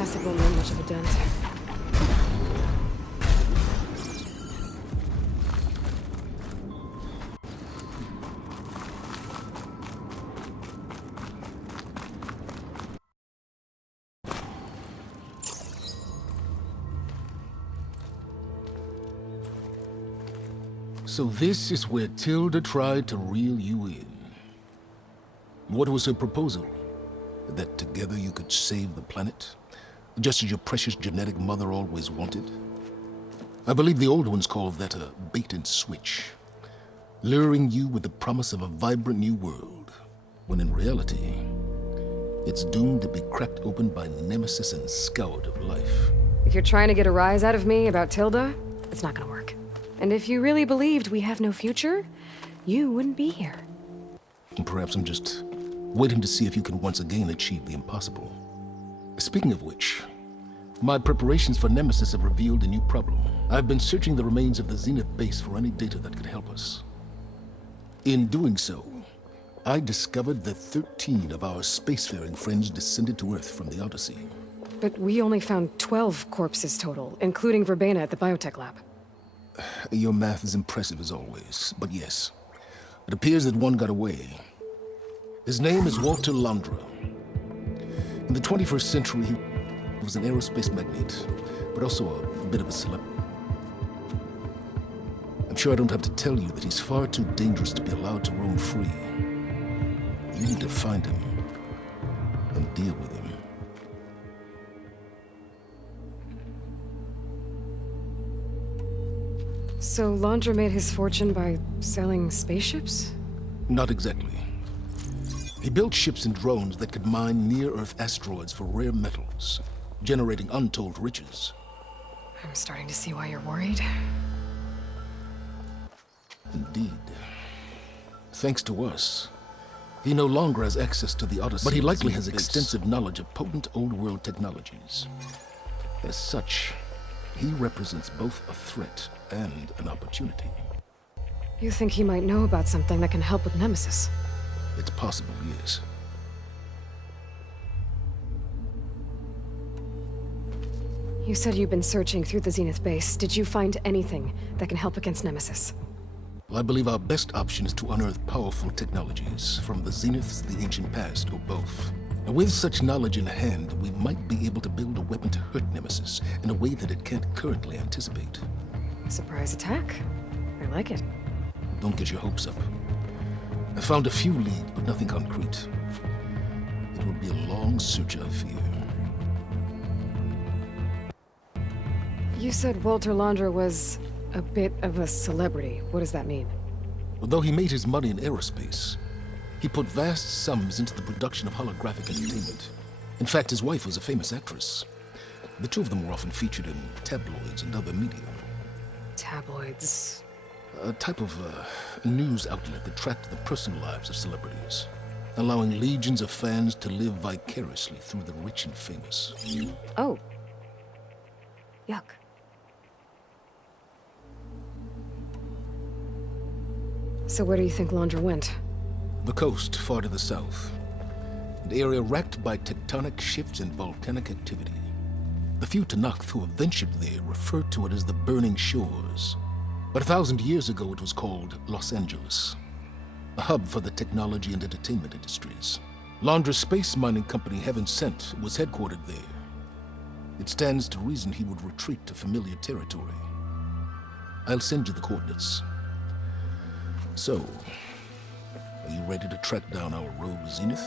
Acid won't make much of a dent. So this is where Tilda tried to reel you in. What was her proposal? That together you could save the planet? Just as your precious genetic mother always wanted? I believe the old ones called that a bait and switch. Luring you with the promise of a vibrant new world, when in reality, it's doomed to be cracked open by nemesis and scoured of life. If you're trying to get a rise out of me about Tilda, it's not gonna work. And if you really believed we have no future, you wouldn't be here. And perhaps I'm just waiting to see if you can once again achieve the impossible. Speaking of which, my preparations for Nemesis have revealed a new problem. I've been searching the remains of the Zenith base for any data that could help us. In doing so, I discovered that 13 of our spacefaring friends descended to Earth from the Odyssey. But we only found 12 corpses total, including Verbena at the biotech lab. Your math is impressive as always, but yes, it appears that one got away. His name is Walter Londra. In the 21st century, he was an aerospace magnate, but also a bit of a celeb. I'm sure I don't have to tell you that he's far too dangerous to be allowed to roam free. You need to find him and deal with him. So Londra made his fortune by selling spaceships? Not exactly. He built ships and drones that could mine near-Earth asteroids for rare metals, generating untold riches. I'm starting to see why you're worried. Indeed. Thanks to us, he no longer has access to the Odyssey, but he likely has extensive knowledge of potent old-world technologies. As such, he represents both a threat and an opportunity. You think he might know about something that can help with Nemesis? It's possible, yes. You said you've been searching through the Zenith base. Did you find anything that can help against Nemesis? Well, I believe our best option is to unearth powerful technologies from the Zeniths, the ancient past, or both. And with such knowledge in hand, we might be able to build a weapon to hurt Nemesis in a way that it can't currently anticipate. Surprise attack. I like it. Don't get your hopes up. I found a few leads, but nothing concrete. It will be a long search, I fear. You said Walter Londra was a bit of a celebrity. What does that mean? Although he made his money in aerospace, he put vast sums into the production of holographic entertainment. In fact, his wife was a famous actress. The two of them were often featured in tabloids and other media. Tabloids? A type of news outlet that tracked the personal lives of celebrities, allowing legions of fans to live vicariously through the rich and famous. Oh. Yuck. So where do you think Londra went? The coast, far to the south. An area racked by tectonic shifts and volcanic activity. The few Tanakh who have ventured there refer to it as the burning shores. But 1,000 years ago it was called Los Angeles, a hub for the technology and entertainment industries. Londra's space mining company, Heaven Sent, was headquartered there. It stands to reason he would retreat to familiar territory. I'll send you the coordinates. So, are you ready to track down our rogue Zenith?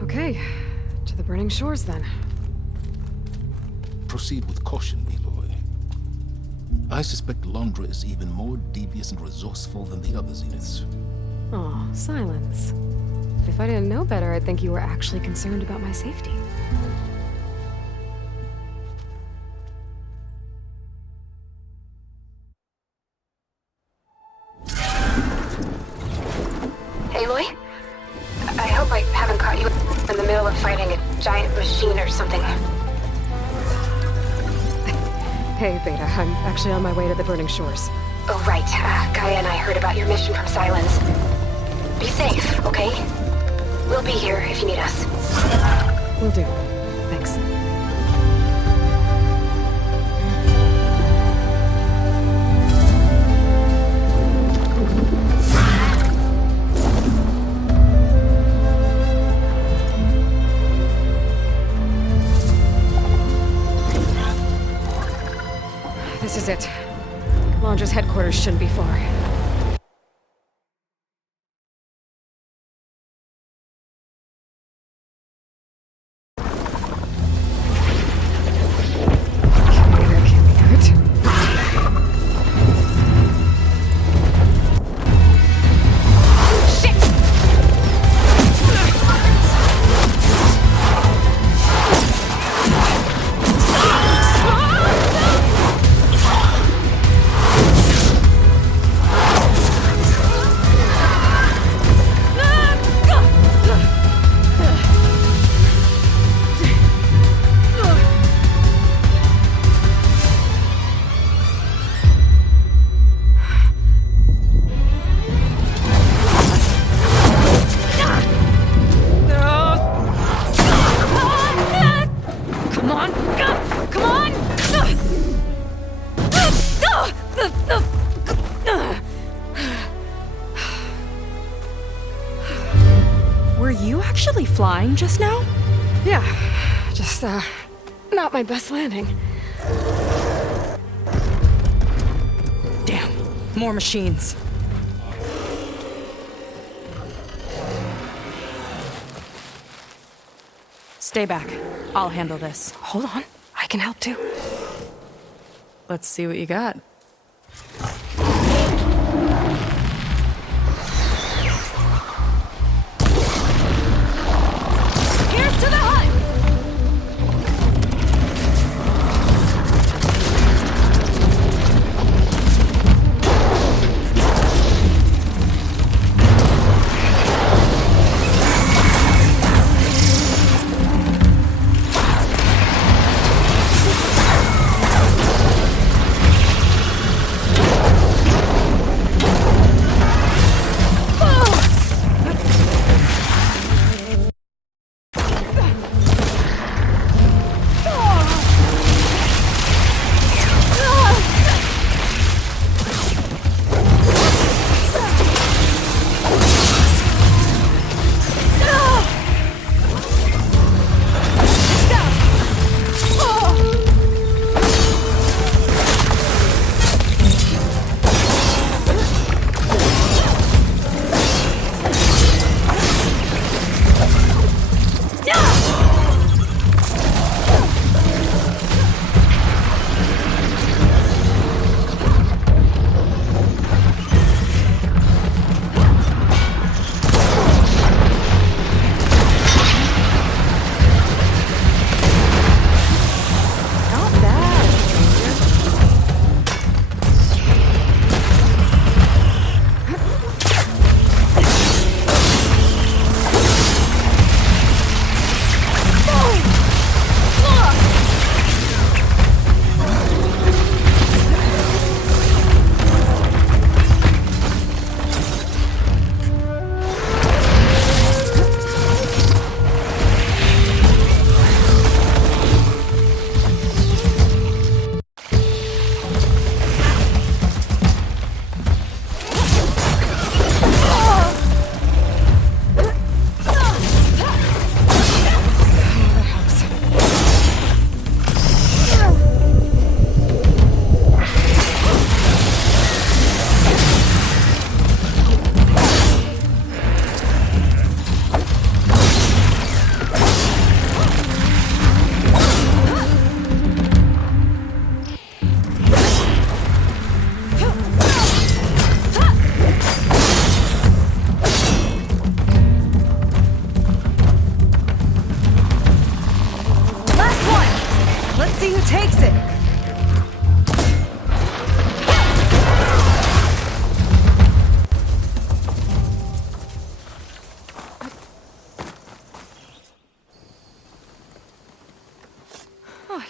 Okay, to the burning shores then. Proceed with caution, Aloy. I suspect Londra is even more devious and resourceful than the other Zeniths. Aw, silence. If I didn't know better, I'd think you were actually concerned about my safety. Aloy? I hope I haven't caught you in the middle of fighting a giant machine or something. Hey, Beta, I'm actually on my way to the burning shores. Oh, right. Gaia and I heard about your mission from Silence. Be safe, okay? We'll be here if you need us. Will do. Thanks. This is it. Launcher's headquarters shouldn't be far. Were you actually flying just now? Yeah, just, not my best landing. Damn, more machines. Stay back. I'll handle this. Hold on, I can help too. Let's see what you got. Here's to the hut!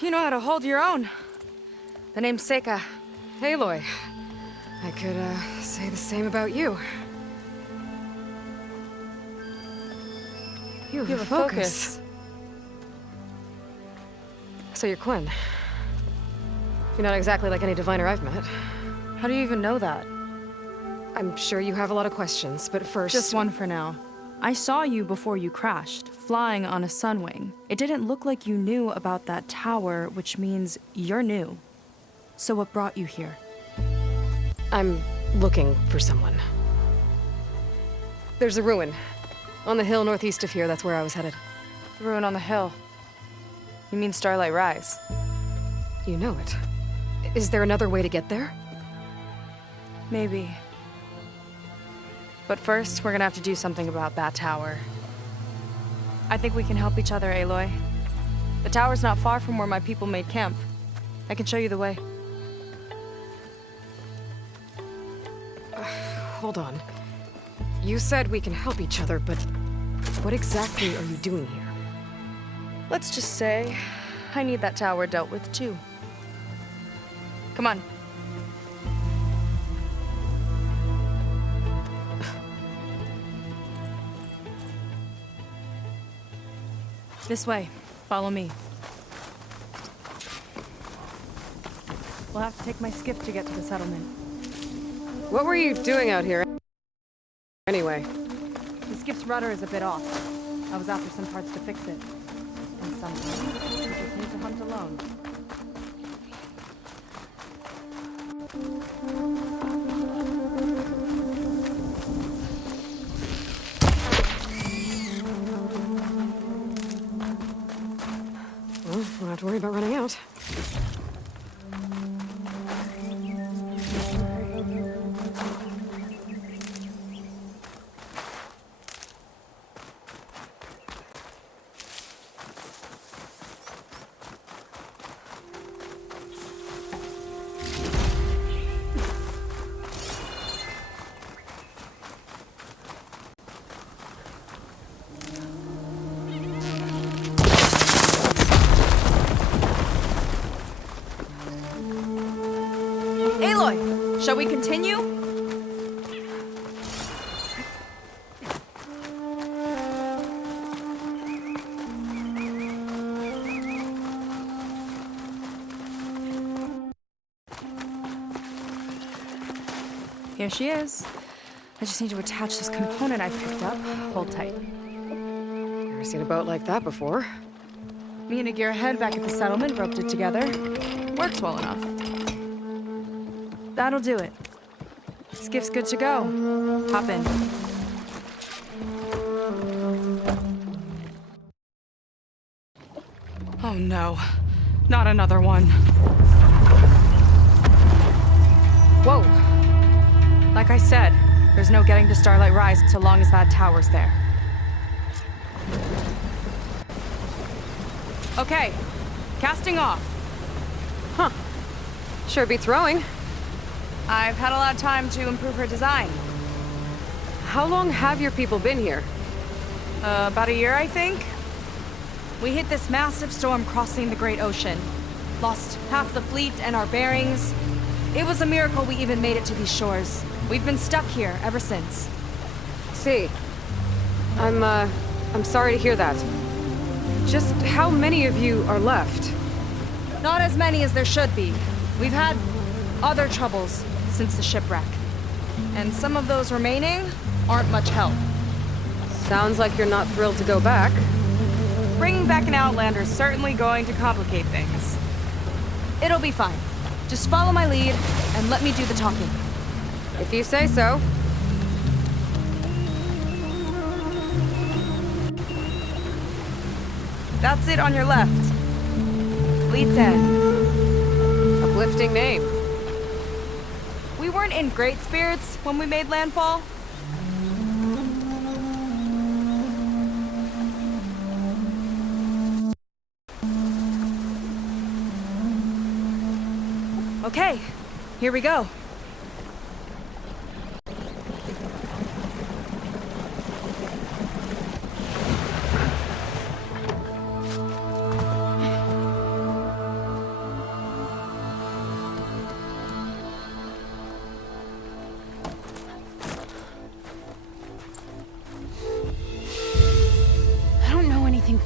You know how to hold your own. The name's Seika. Aloy. I could, say the same about you. You have a focus. So you're Quinn. You're not exactly like any diviner I've met. How do you even know that? I'm sure you have a lot of questions, but first... Just one for now. I saw you before you crashed, flying on a sunwing. It didn't look like you knew about that tower, which means you're new. So what brought you here? I'm looking for someone. There's a ruin. On the hill northeast of here, that's where I was headed. The ruin on the hill. You mean Starlight Rise? You know it. Is there another way to get there? Maybe. But first, we're gonna have to do something about that tower. I think we can help each other, Aloy. The tower's not far from where my people made camp. I can show you the way. Hold on. You said we can help each other, but what exactly are you doing here? Let's just say, I need that tower dealt with too. Come on. This way. Follow me. We'll have to take my skiff to get to the settlement. What were you doing out here, anyway? The skiff's rudder is a bit off. I was after some parts to fix it. And sometimes you just need to hunt alone. Well, we don't have to worry about running out. Aloy, shall we continue? Here she is. I just need to attach this component I picked up. Hold tight. Never seen a boat like that before. Me and a gearhead back at the settlement roped it together. Works well enough. That'll do it. Skiff's good to go. Hop in. Oh no. Not another one. Whoa. Like I said, there's no getting to Starlight Rise so long as that tower's there. Okay. Casting off. Huh. Sure beats rowing. I've had a lot of time to improve her design. How long have your people been here? About a year, I think. We hit this massive storm crossing the Great Ocean. Lost half the fleet and our bearings. It was a miracle we even made it to these shores. We've been stuck here ever since. See. I'm sorry to hear that. Just how many of you are left? Not as many as there should be. We've had other troubles since the shipwreck. And some of those remaining aren't much help. Sounds like you're not thrilled to go back. Bringing back an Outlander is certainly going to complicate things. It'll be fine. Just follow my lead and let me do the talking. If you say so. That's it on your left. Leads End. Uplifting name. We weren't in great spirits when we made landfall. Okay, here we go.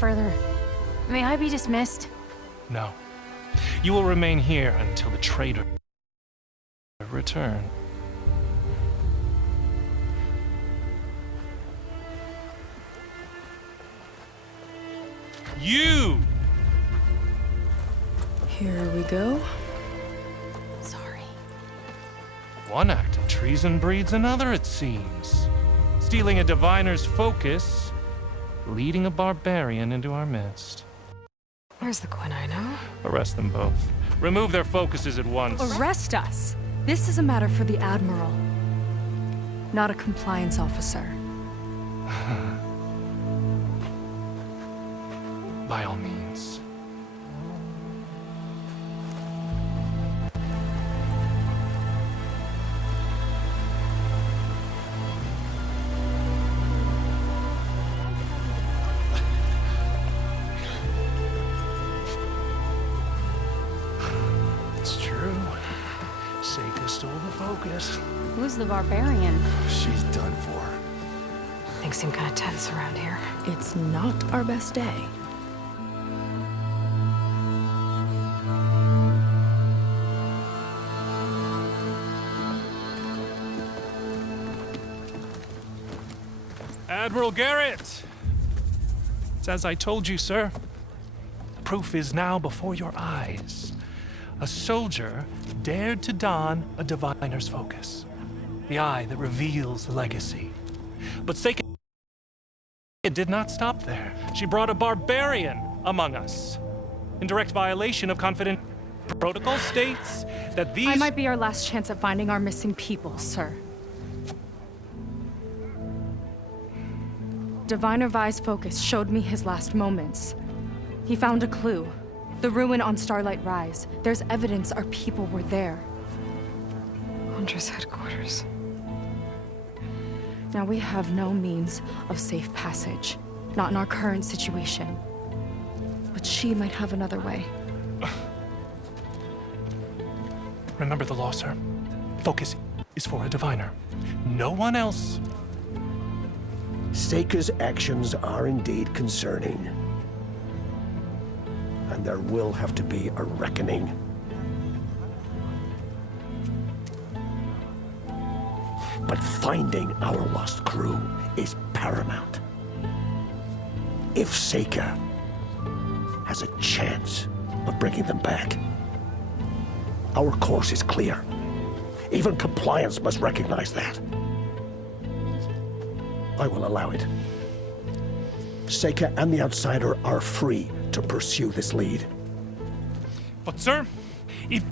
further. May I be dismissed? No. You will remain here until the traitor return. You! Here we go. Sorry. One act of treason breeds another, it seems. Stealing a diviner's focus, leading a barbarian into our midst. Where's the quinine, huh? Arrest them both. Remove their focuses at once. Arrest us! This is a matter for the Admiral, not a compliance officer. By all means. It's true. Seika stole the focus. Who's the barbarian? She's done for. Things seem kind of tense around here. It's not our best day. Admiral Garrett! It's as I told you, sir. Proof is now before your eyes. A soldier dared to don a diviner's focus. The eye that reveals legacy. But Seika did not stop there. She brought a barbarian among us. In direct violation of confidential protocol states that these... I might be our last chance at finding our missing people, sir. Diviner Vi's focus showed me his last moments. He found a clue. The ruin on Starlight Rise. There's evidence our people were there. Huntress headquarters. Now we have no means of safe passage. Not in our current situation. But she might have another way. Remember the law, sir. Focus is for a diviner. No one else. Seika's actions are indeed concerning. And there will have to be a reckoning. But finding our lost crew is paramount. If Seika has a chance of bringing them back, our course is clear. Even compliance must recognize that. I will allow it. Seika and the Outsider are free to pursue this lead. But, sir, if...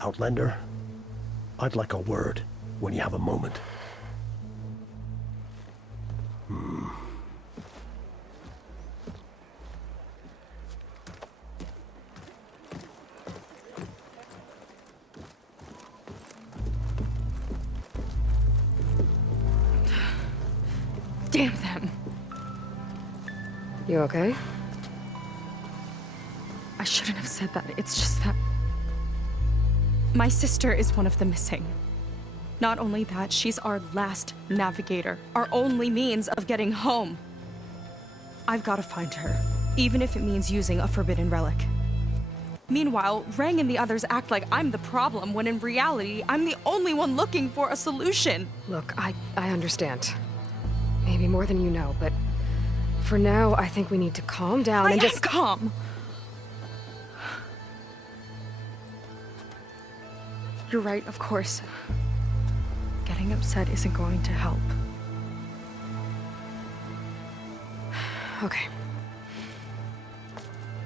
Outlander, I'd like a word when you have a moment. Damn them. You okay? I shouldn't have said that. It's just that... my sister is one of the missing. Not only that, she's our last navigator. Our only means of getting home. I've got to find her, even if it means using a forbidden relic. Meanwhile, Rang and the others act like I'm the problem, when in reality, I'm the only one looking for a solution. Look, I understand. Maybe more than you know, but for now, I think we need to calm down and just... calm. You're right, of course. Getting upset isn't going to help. Okay.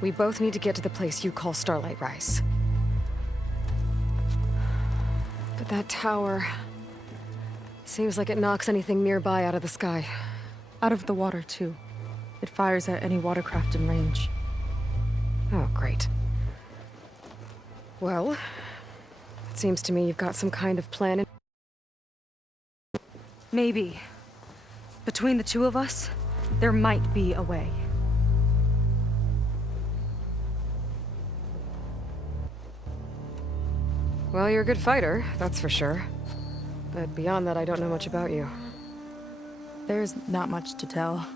We both need to get to the place you call Starlight Rise. But that tower... seems like it knocks anything nearby out of the sky. Out of the water, too. It fires at any watercraft in range. Oh, great. Well, it seems to me you've got some kind of plan in... Maybe. Between the two of us, there might be a way. Well, you're a good fighter, that's for sure. But beyond that, I don't know much about you. There's not much to tell.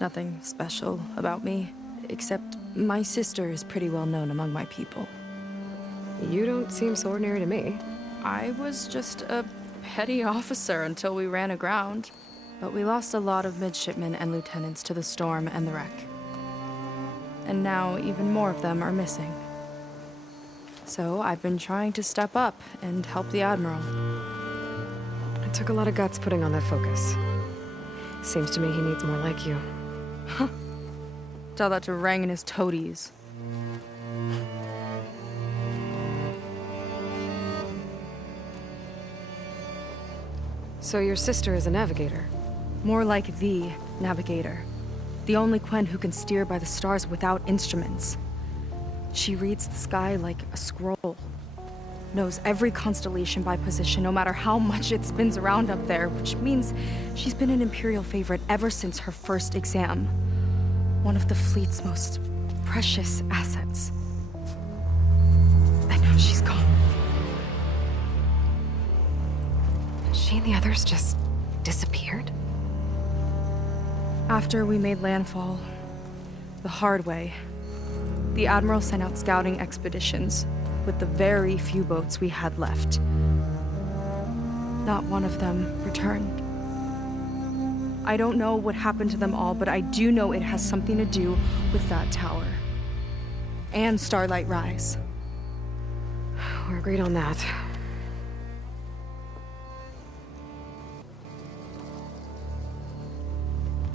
Nothing special about me, except my sister is pretty well known among my people. You don't seem so ordinary to me. I was just a petty officer until we ran aground. But we lost a lot of midshipmen and lieutenants to the storm and the wreck. And now even more of them are missing. So I've been trying to step up and help the Admiral. It took a lot of guts putting on that focus. Seems to me he needs more like you. Tell that to Rang and his toadies. So your sister is a navigator? More like the navigator. The only Quen who can steer by the stars without instruments. She reads the sky like a scroll. Knows every constellation by position, no matter how much it spins around up there, which means she's been an Imperial favorite ever since her first exam. One of the fleet's most precious assets. And now she's gone. She and the others just disappeared? After we made landfall, the hard way, the Admiral sent out scouting expeditions with the very few boats we had left. Not one of them returned. I don't know what happened to them all, but I do know it has something to do with that tower. And Starlight Rise. We're agreed on that.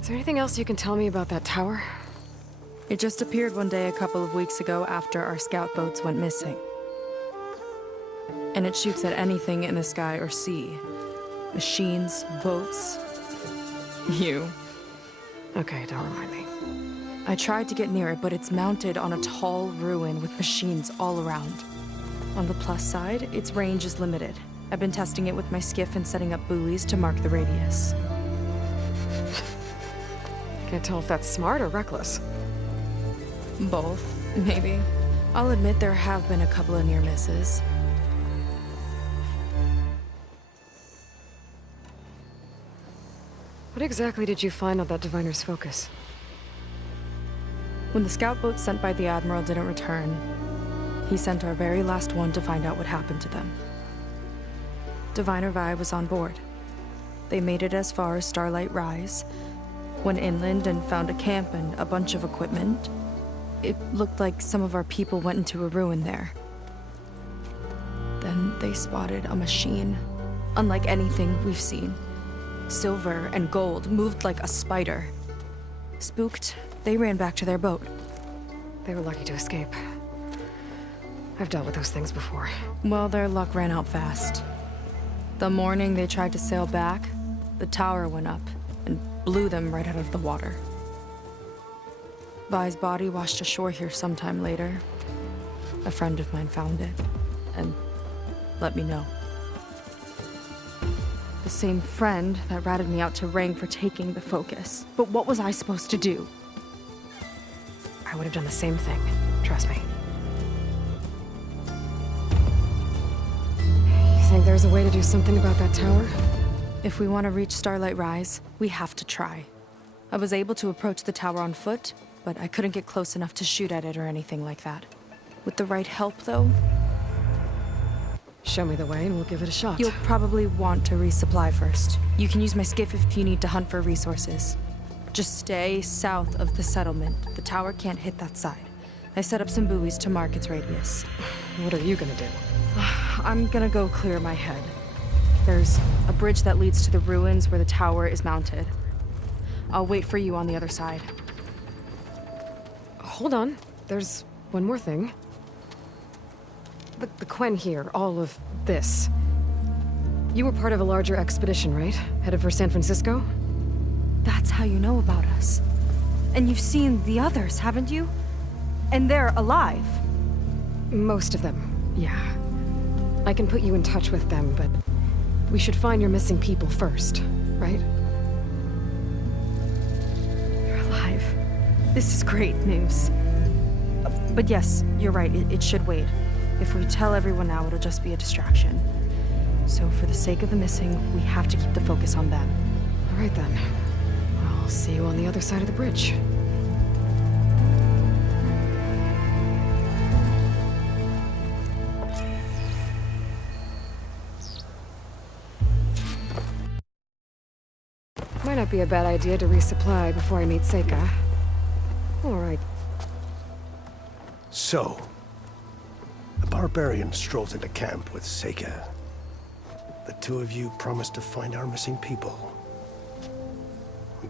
Is there anything else you can tell me about that tower? It just appeared one day a couple of weeks ago after our scout boats went missing. And it shoots at anything in the sky or sea. Machines, boats, you. Okay, don't remind me. I tried to get near it, but it's mounted on a tall ruin with machines all around. On the plus side, its range is limited. I've been testing it with my skiff and setting up buoys to mark the radius. Can't tell if that's smart or reckless. Both, maybe. I'll admit there have been a couple of near misses. What exactly did you find on that diviner's focus? When the scout boat sent by the Admiral didn't return, he sent our very last one to find out what happened to them. Diviner Vi was on board. They made it as far as Starlight Rise, went inland and found a camp and a bunch of equipment. It looked like some of our people went into a ruin there. Then they spotted a machine, unlike anything we've seen. Silver and gold, moved like a spider. Spooked, they ran back to their boat. They were lucky to escape. I've dealt with those things before. Well, their luck ran out fast. The morning they tried to sail back, the tower went up and blew them right out of the water. Vi's body washed ashore here sometime later. A friend of mine found it and let me know. The same friend that ratted me out to Rang for taking the focus. But what was I supposed to do? I would have done the same thing. Trust me. You think there's a way to do something about that tower? If we want to reach Starlight Rise, we have to try. I was able to approach the tower on foot, but I couldn't get close enough to shoot at it or anything like that. With the right help, though, Show me the way and we'll give it a shot. you'll probably want to resupply first. You can use my skiff if you need to hunt for resources. Just stay south of the settlement. The tower can't hit that side. I set up some buoys to mark its radius. What are you gonna do? I'm gonna go clear my head. There's a bridge that leads to the ruins where the tower is mounted. I'll wait for you on the other side. Hold on. There's one more thing. The Quen here, all of this. You were part of a larger expedition, right? Headed for San Francisco? That's how you know about us. And you've seen the others, haven't you? And they're alive. Most of them, yeah. I can put you in touch with them, but we should find your missing people first, right? You're alive. This is great news. But yes, you're right, it should wait. If we tell everyone now, it'll just be a distraction. So for the sake of the missing, we have to keep the focus on them. All right then. I'll see you on the other side of the bridge. Might not be a bad idea to resupply before I meet Seika. All right. So, a barbarian strolls into camp with Seika. The two of you promised to find our missing people.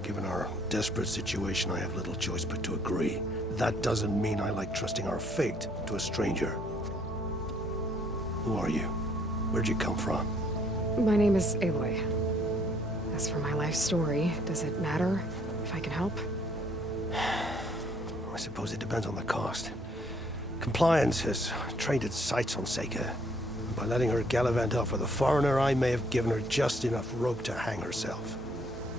Given our desperate situation, I have little choice but to agree. That doesn't mean I like trusting our fate to a stranger. Who are you? Where'd you come from? My name is Aloy. As for my life story, does it matter if I can help? I suppose it depends on the cost. Compliance has trained its sights on Seika. By letting her gallivant off with a foreigner, I may have given her just enough rope to hang herself.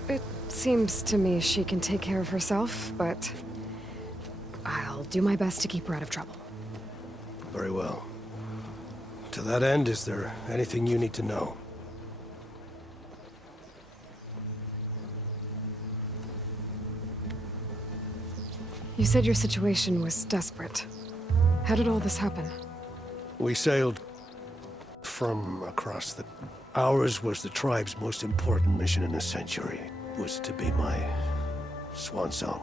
It seems to me she can take care of herself, but I'll do my best to keep her out of trouble. Very well. To that end, is there anything you need to know? You said your situation was desperate. How did all this happen? We sailed from across the... Ours was the tribe's most important mission in a century. It was to be my swan song.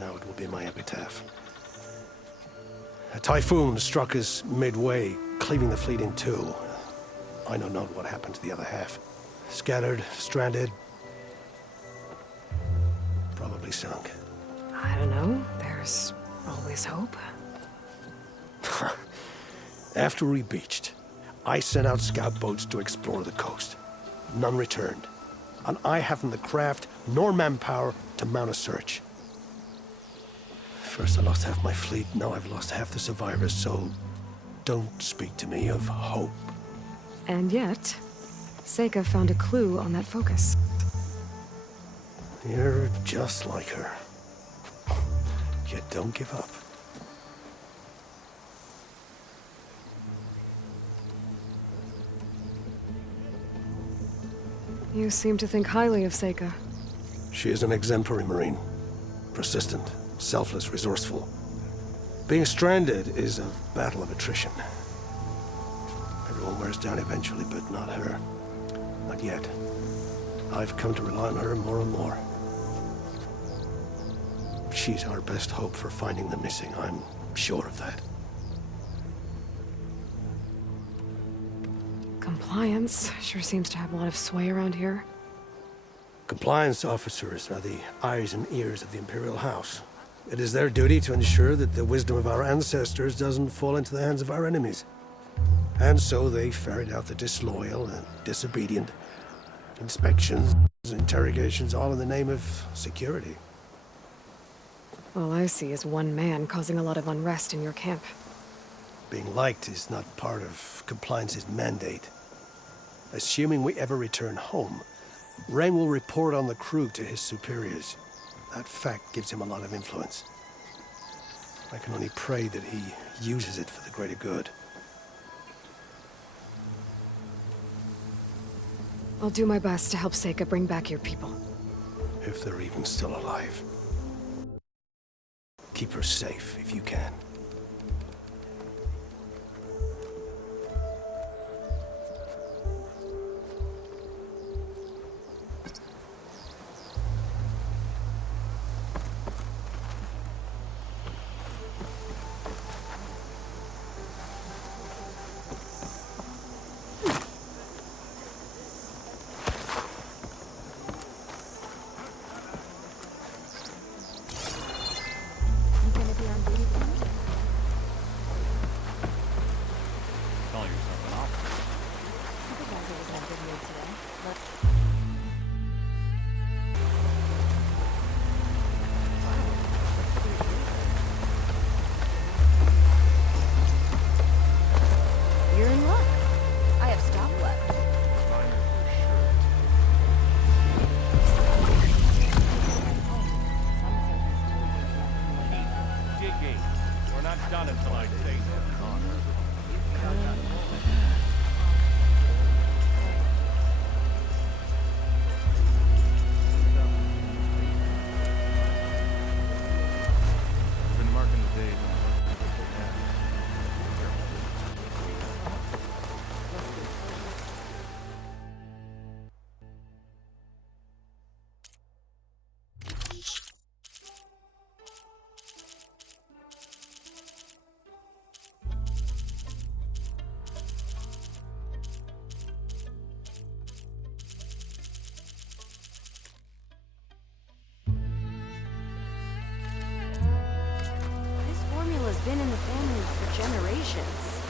Now it will be my epitaph. A typhoon struck us midway, cleaving the fleet in two. I know not what happened to the other half. Scattered, stranded, probably sunk. I don't know. There's always hope. After we beached, I sent out scout boats to explore the coast. None returned. And I haven't the craft nor manpower to mount a search. First I lost half my fleet, now I've lost half the survivors, so don't speak to me of hope. And yet, Seika found a clue on that focus. You're just like her. You don't give up. You seem to think highly of Seika. She is an exemplary Marine. Persistent, selfless, resourceful. Being stranded is a battle of attrition. Everyone wears down eventually, but not her. Not yet. I've come to rely on her more and more. She's our best hope for finding the missing, I'm sure of that. Compliance sure seems to have a lot of sway around here. Compliance officers are the eyes and ears of the Imperial House. It is their duty to ensure that the wisdom of our ancestors doesn't fall into the hands of our enemies. And so they ferret out the disloyal and disobedient. Inspections, interrogations, all in the name of security. All I see is one man causing a lot of unrest in your camp. Being liked is not part of Compliance's mandate. Assuming we ever return home, Rain will report on the crew to his superiors. That fact gives him a lot of influence. I can only pray that he uses it for the greater good. I'll do my best to help Seika bring back your people. If they're even still alive. Keep her safe if you can. You're in luck. I have stock left. Digging. We're not done until I say so. been in the family for generations.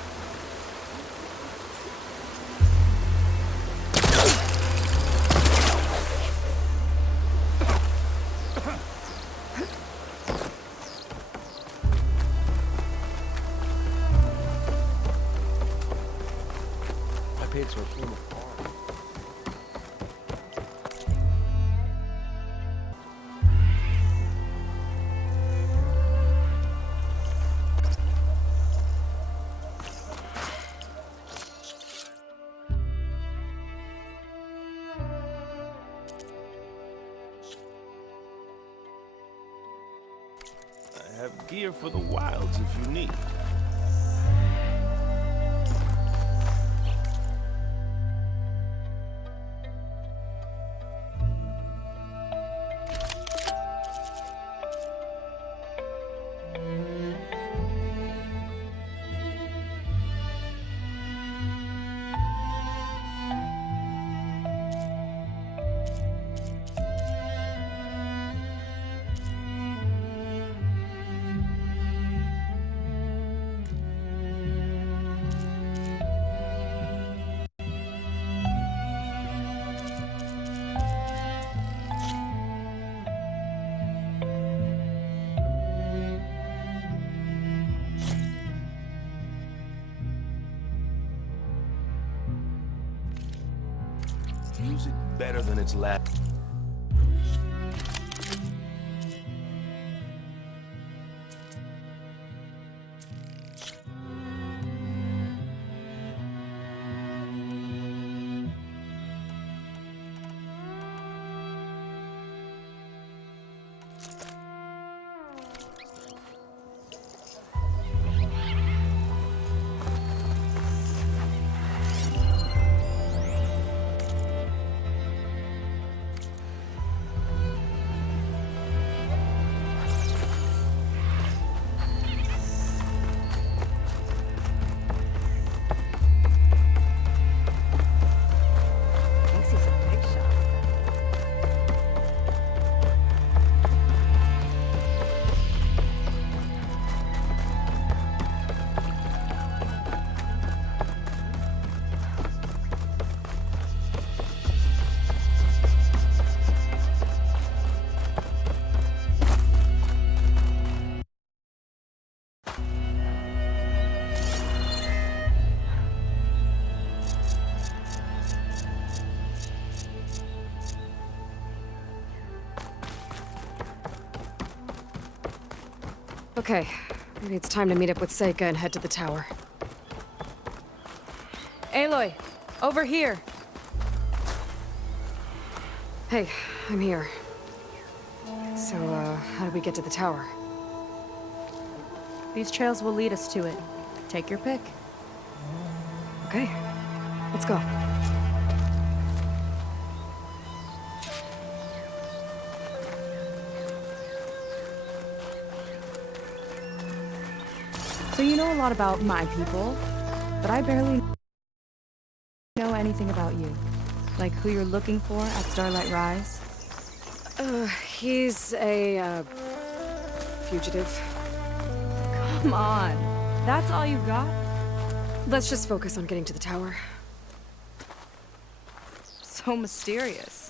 My pigs are a form of art. I have gear for the wilds if you need. Use it better than its last. Okay, maybe it's time to meet up with Seika and head to the tower. Aloy, over here. Hey, I'm here. So, how do we get to the tower? These trails will lead us to it. Take your pick. Okay, let's go. So you know a lot about my people, but I barely know anything about you. Like who you're looking for at Starlight Rise. He's a, fugitive. Come on, that's all you've got? Let's just focus on getting to the tower. So mysterious.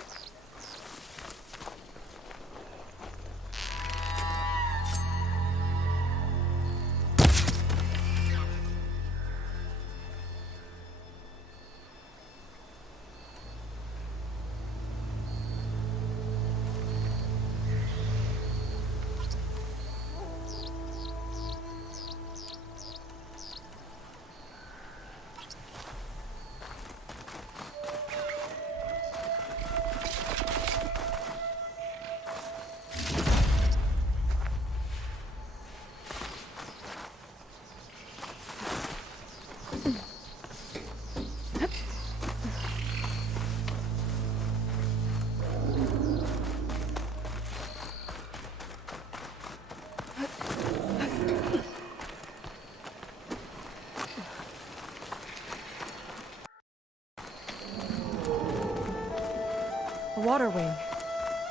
A water wing.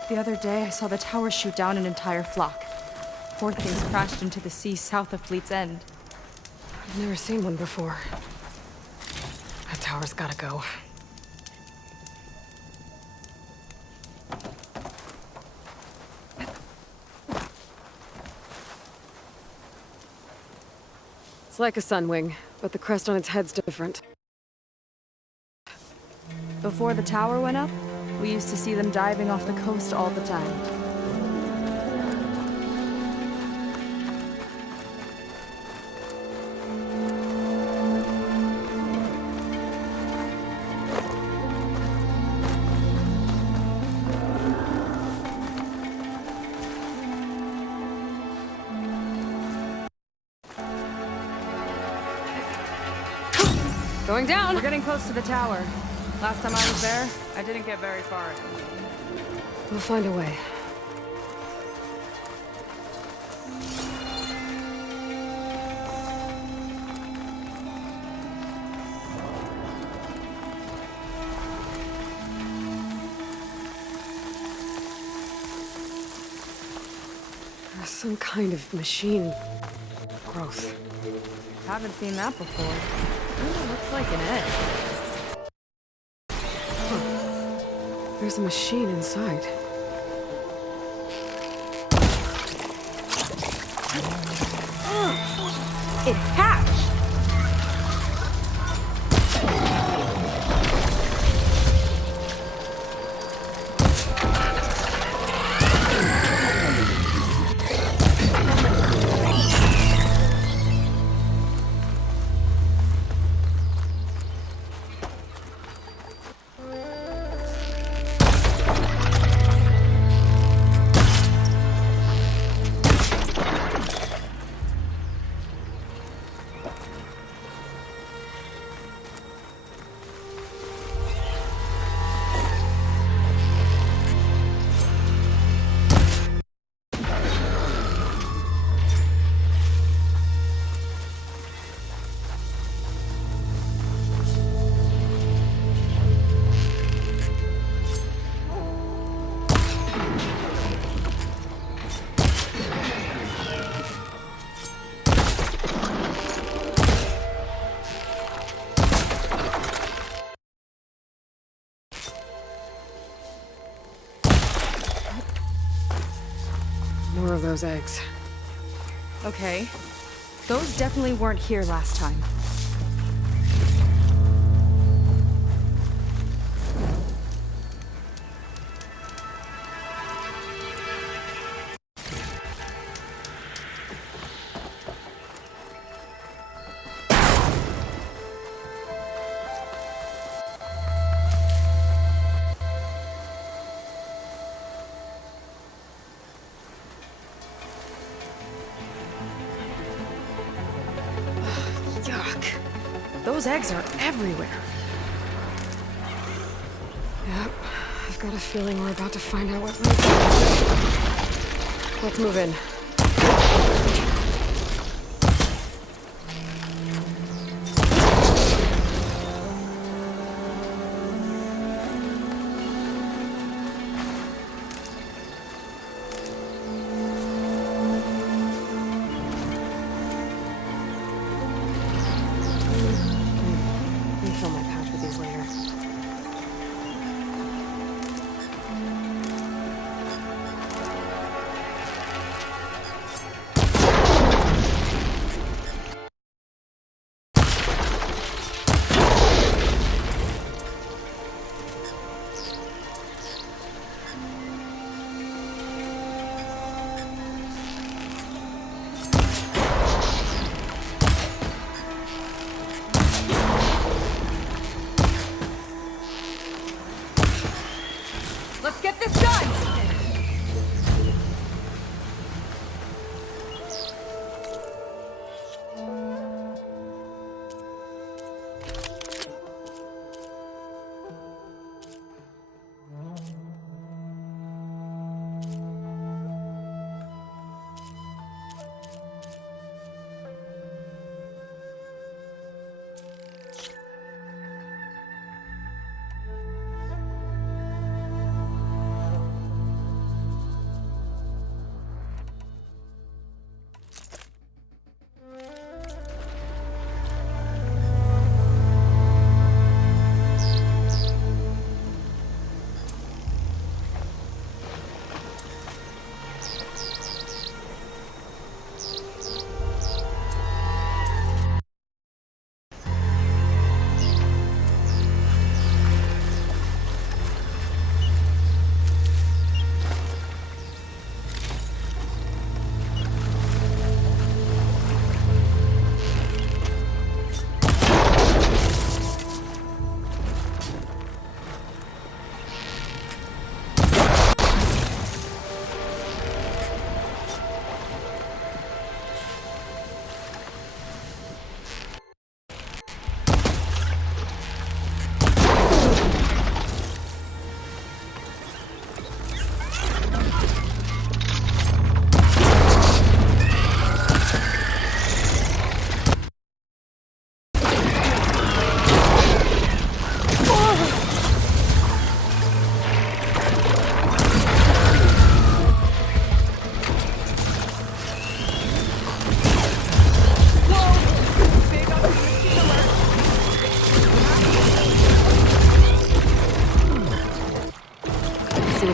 The other day, I saw the tower shoot down an entire flock. Poor things crashed into the sea south of Fleet's End. I've never seen one before. That tower's gotta go. It's like a sunwing, but the crest on its head's different. Before the tower went up, we used to see them diving off the coast all the time. Going down! We're getting close to the tower. Last time I was there, I didn't get very far in. We'll find a way. There's some kind of machine growth. Haven't seen that before. Kinda looks like an egg. There's a machine inside. It hatched! More of those eggs. Okay. Those definitely weren't here last time. Yuck. Those eggs are everywhere. Yep. I've got a feeling we're about to find out what Let's move in. Fill my pouch with these later.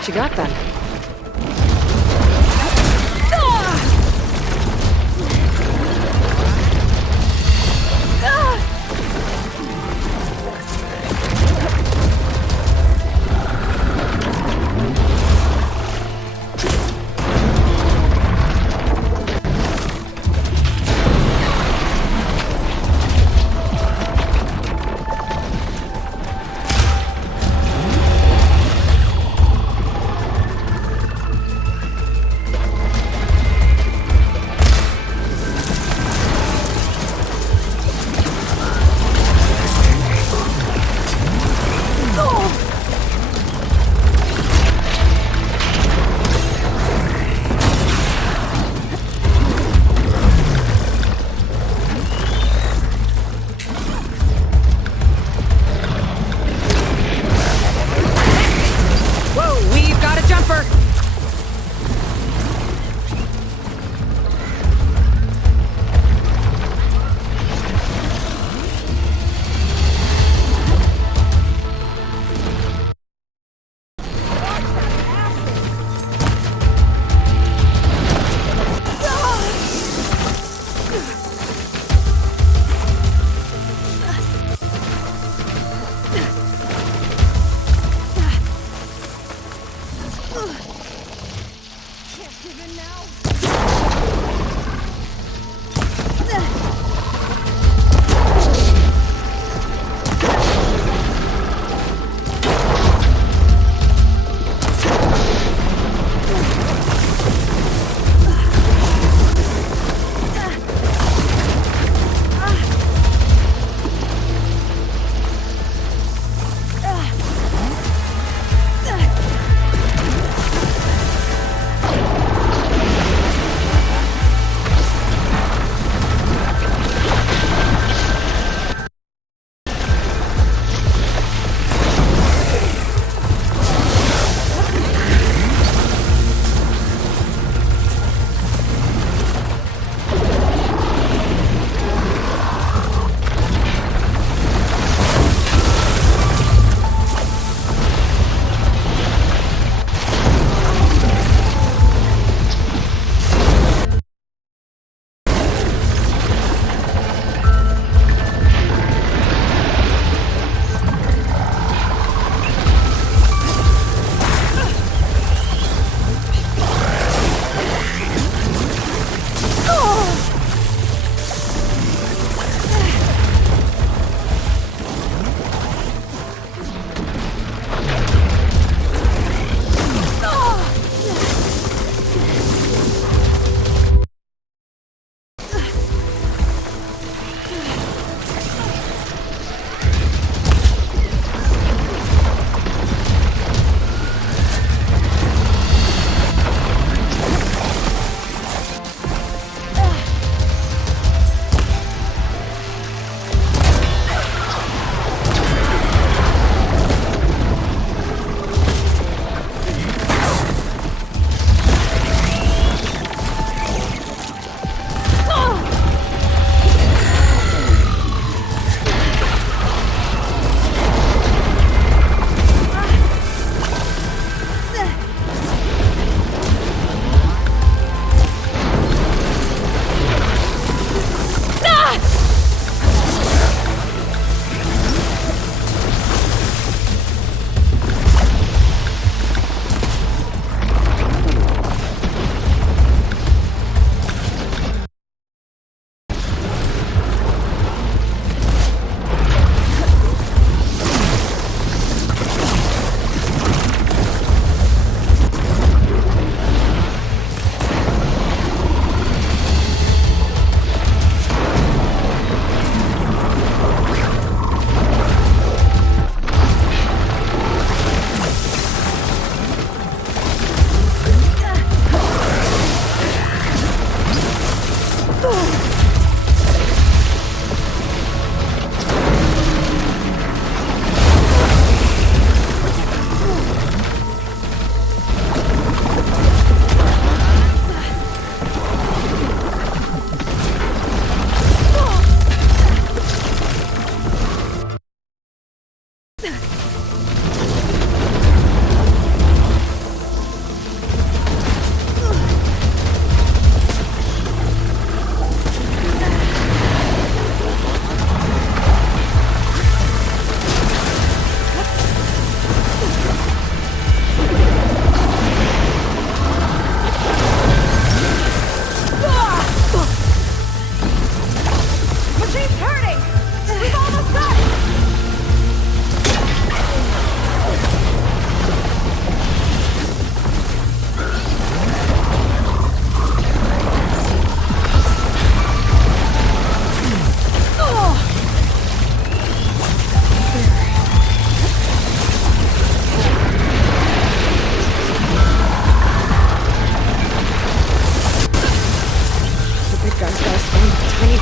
What you got then?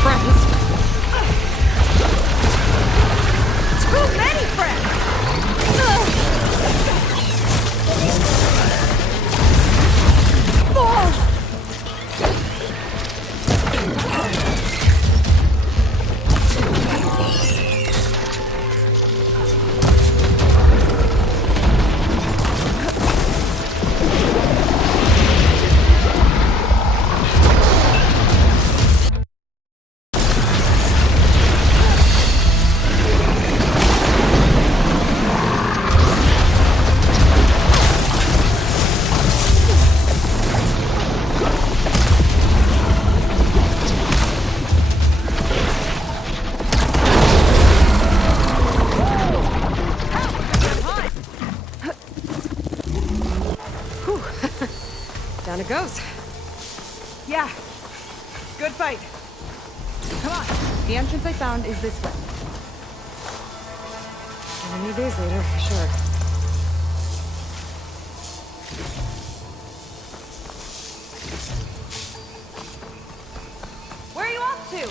friends. Too many friends! Down it goes. Yeah. Good fight. Come on. The entrance I found is this way. Gonna need these later, for sure. Where are you off to?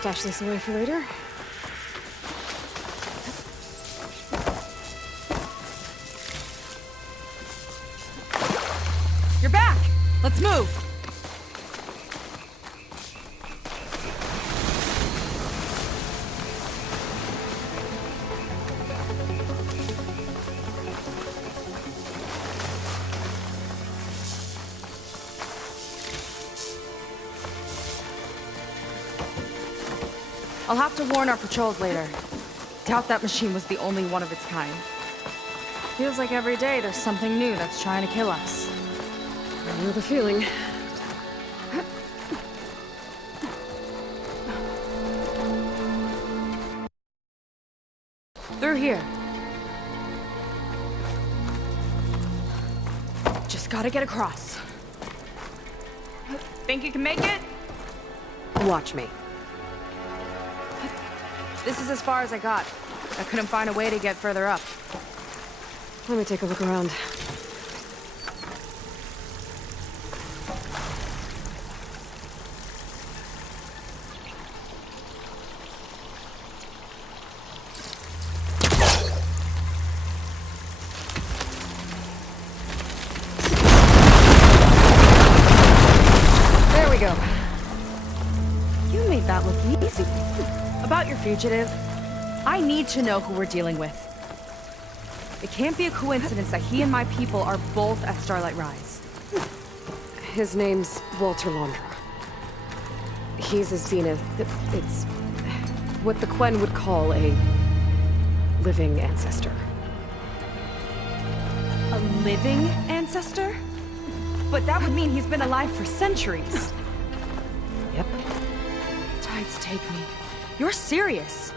Stash this away for later. You're back! Let's move! I'll have to warn our patrols later. Doubt that machine was the only one of its kind. Feels like every day there's something new that's trying to kill us. I know the feeling. Through here. Just gotta get across. Think you can make it? Watch me. This is as far as I got. I couldn't find a way to get further up. Let me take a look around. There we go. You made that look easy. About your fugitive, I need to know who we're dealing with. It can't be a coincidence that he and my people are both at Starlight Rise. His name's Walter Laundra. He's a zenith. It's what the Quen would call a living ancestor. A living ancestor? But that would mean he's been alive for centuries. Yep. Tides take me. You're serious.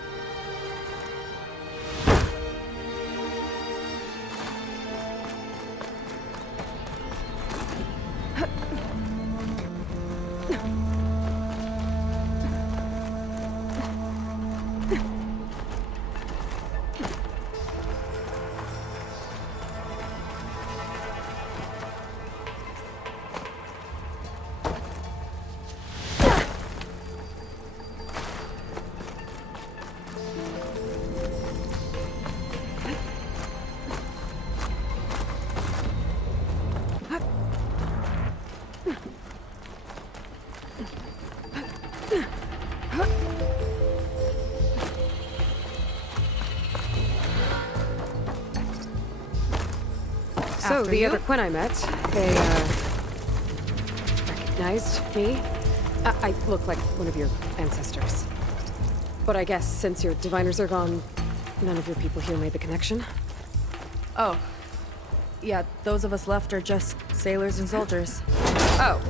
So, After the you. other Quinn I met, they, recognized me. I look like one of your ancestors. But I guess since your diviners are gone, none of your people here made the connection? Oh. Yeah, those of us left are just sailors and soldiers. Oh.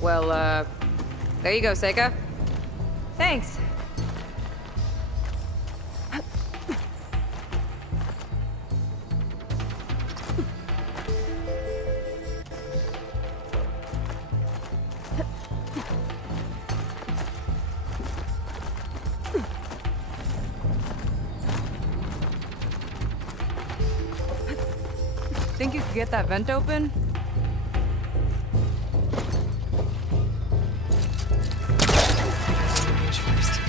Well, there you go, Seika. Thanks. Think you could get that vent open? First.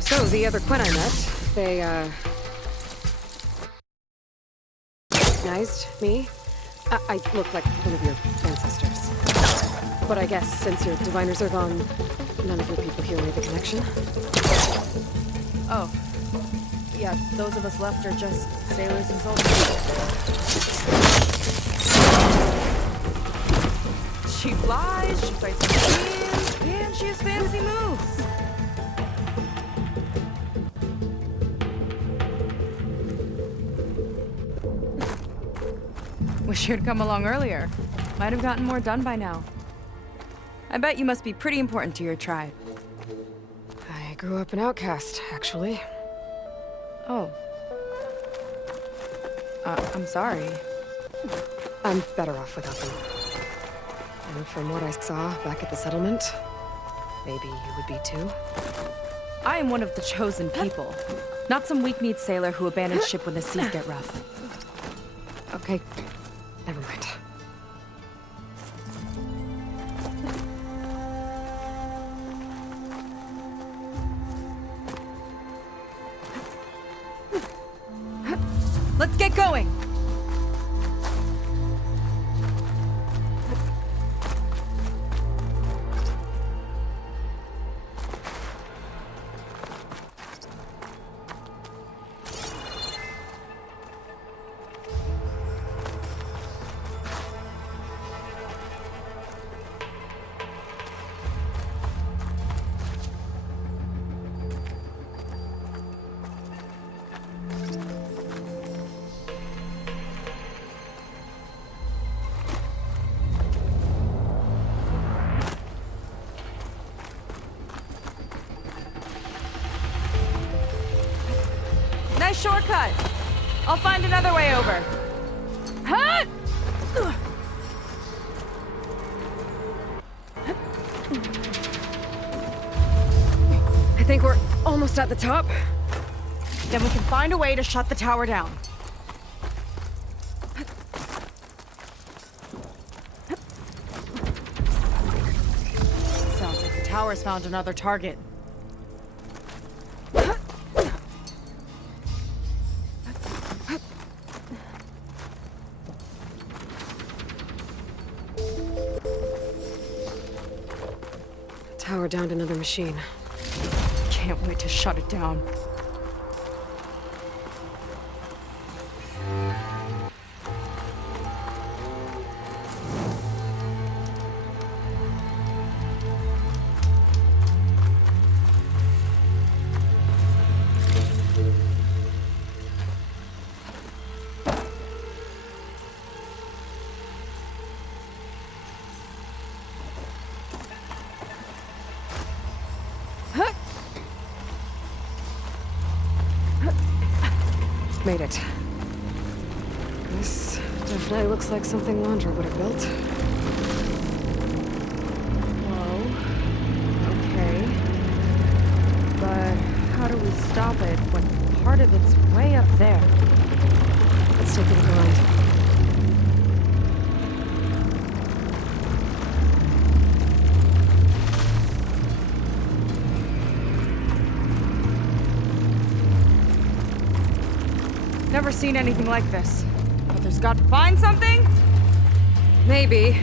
So, the other Quinn I met, they, recognized me. I look like one of your ancestors. But I guess since your diviners are gone, none of your people here made the connection? Oh. Yeah, those of us left are just sailors and soldiers. She flies, she fights machines, and she has fancy moves. Wish you'd come along earlier. Might have gotten more done by now. I bet you must be pretty important to your tribe. I grew up an outcast, actually. Oh. I'm sorry. I'm better off without them. And from what I saw back at the settlement, maybe you would be too. I am one of the chosen people. Not some weak-kneed sailor who abandons ship when the seas get rough. Okay, never mind. Let's get going! Nice shortcut. I'll find another way over. Huh? I think we're almost at the top. Then we can find a way to shut the tower down. Sounds like the tower's found another target. Tower downed another machine. Can't wait to shut it down. Made it. This definitely looks like something Londra would have built. Whoa. Okay. But how do we stop it when part of it's way up there? Let's take a look around. Never seen anything like this. But there's got to find something? Maybe.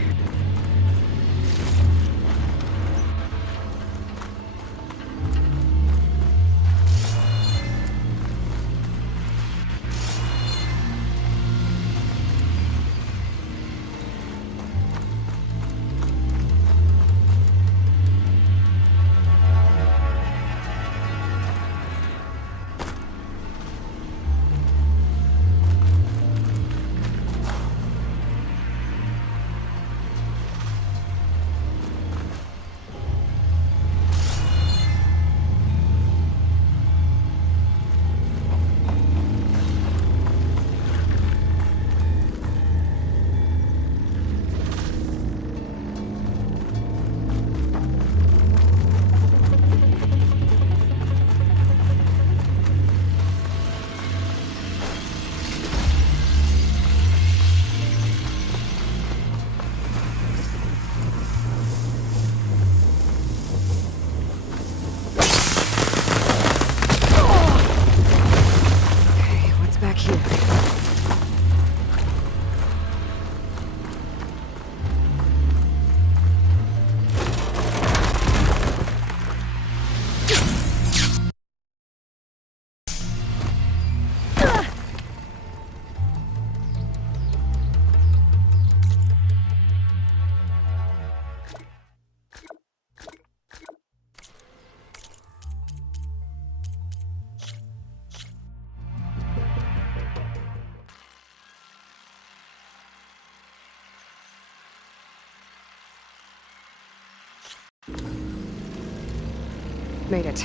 Made it.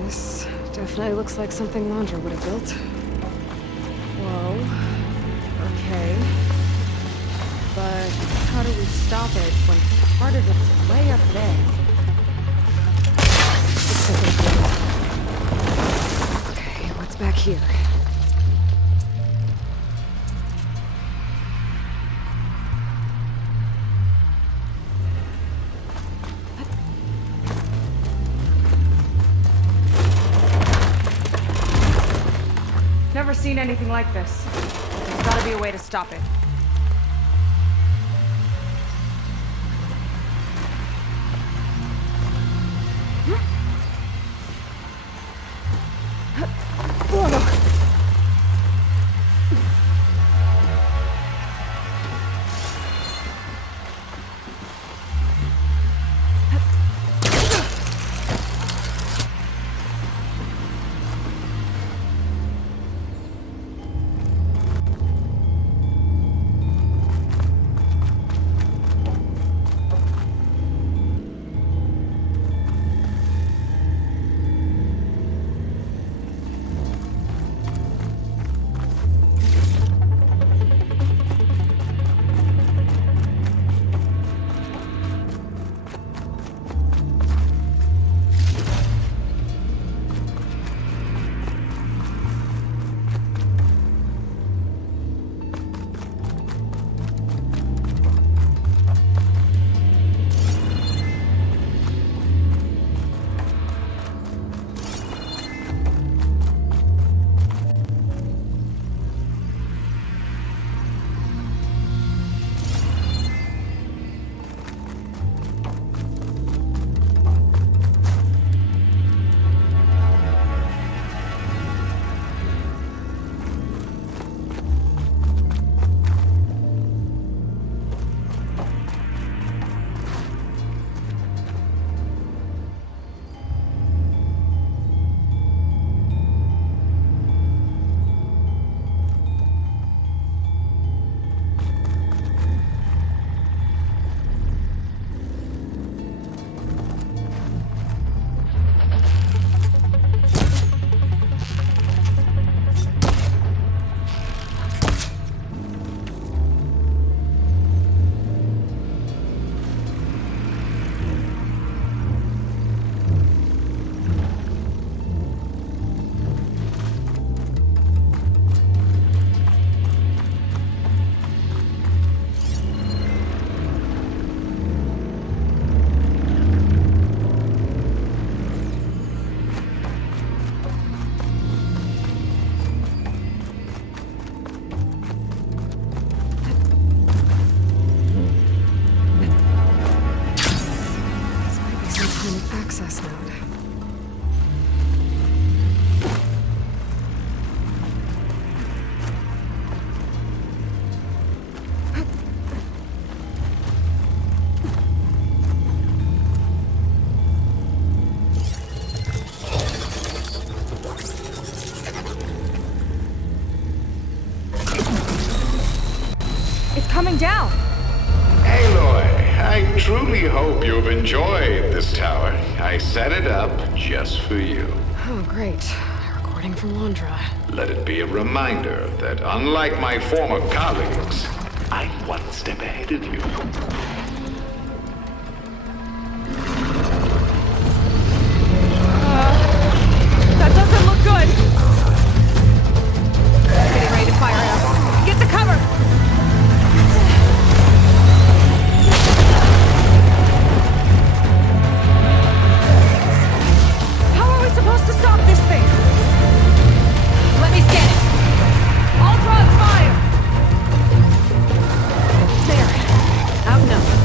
This definitely looks like something Londra would have built. Whoa. Okay. But how do we stop it when part of it's way up there? Okay, what's back here? Never seen anything like this. There's gotta be a way to stop it. Access node. It's coming down! Aloy, I truly hope you've enjoyed this tower. I set it up just for you. Oh, great. A recording from Londra. Let it be a reminder that unlike my former colleagues, I'm one step ahead of you. That doesn't look good! Getting ready to fire up. Get to cover! How are we supposed to stop this thing? Let me scan it. All drones fire! There. Out now.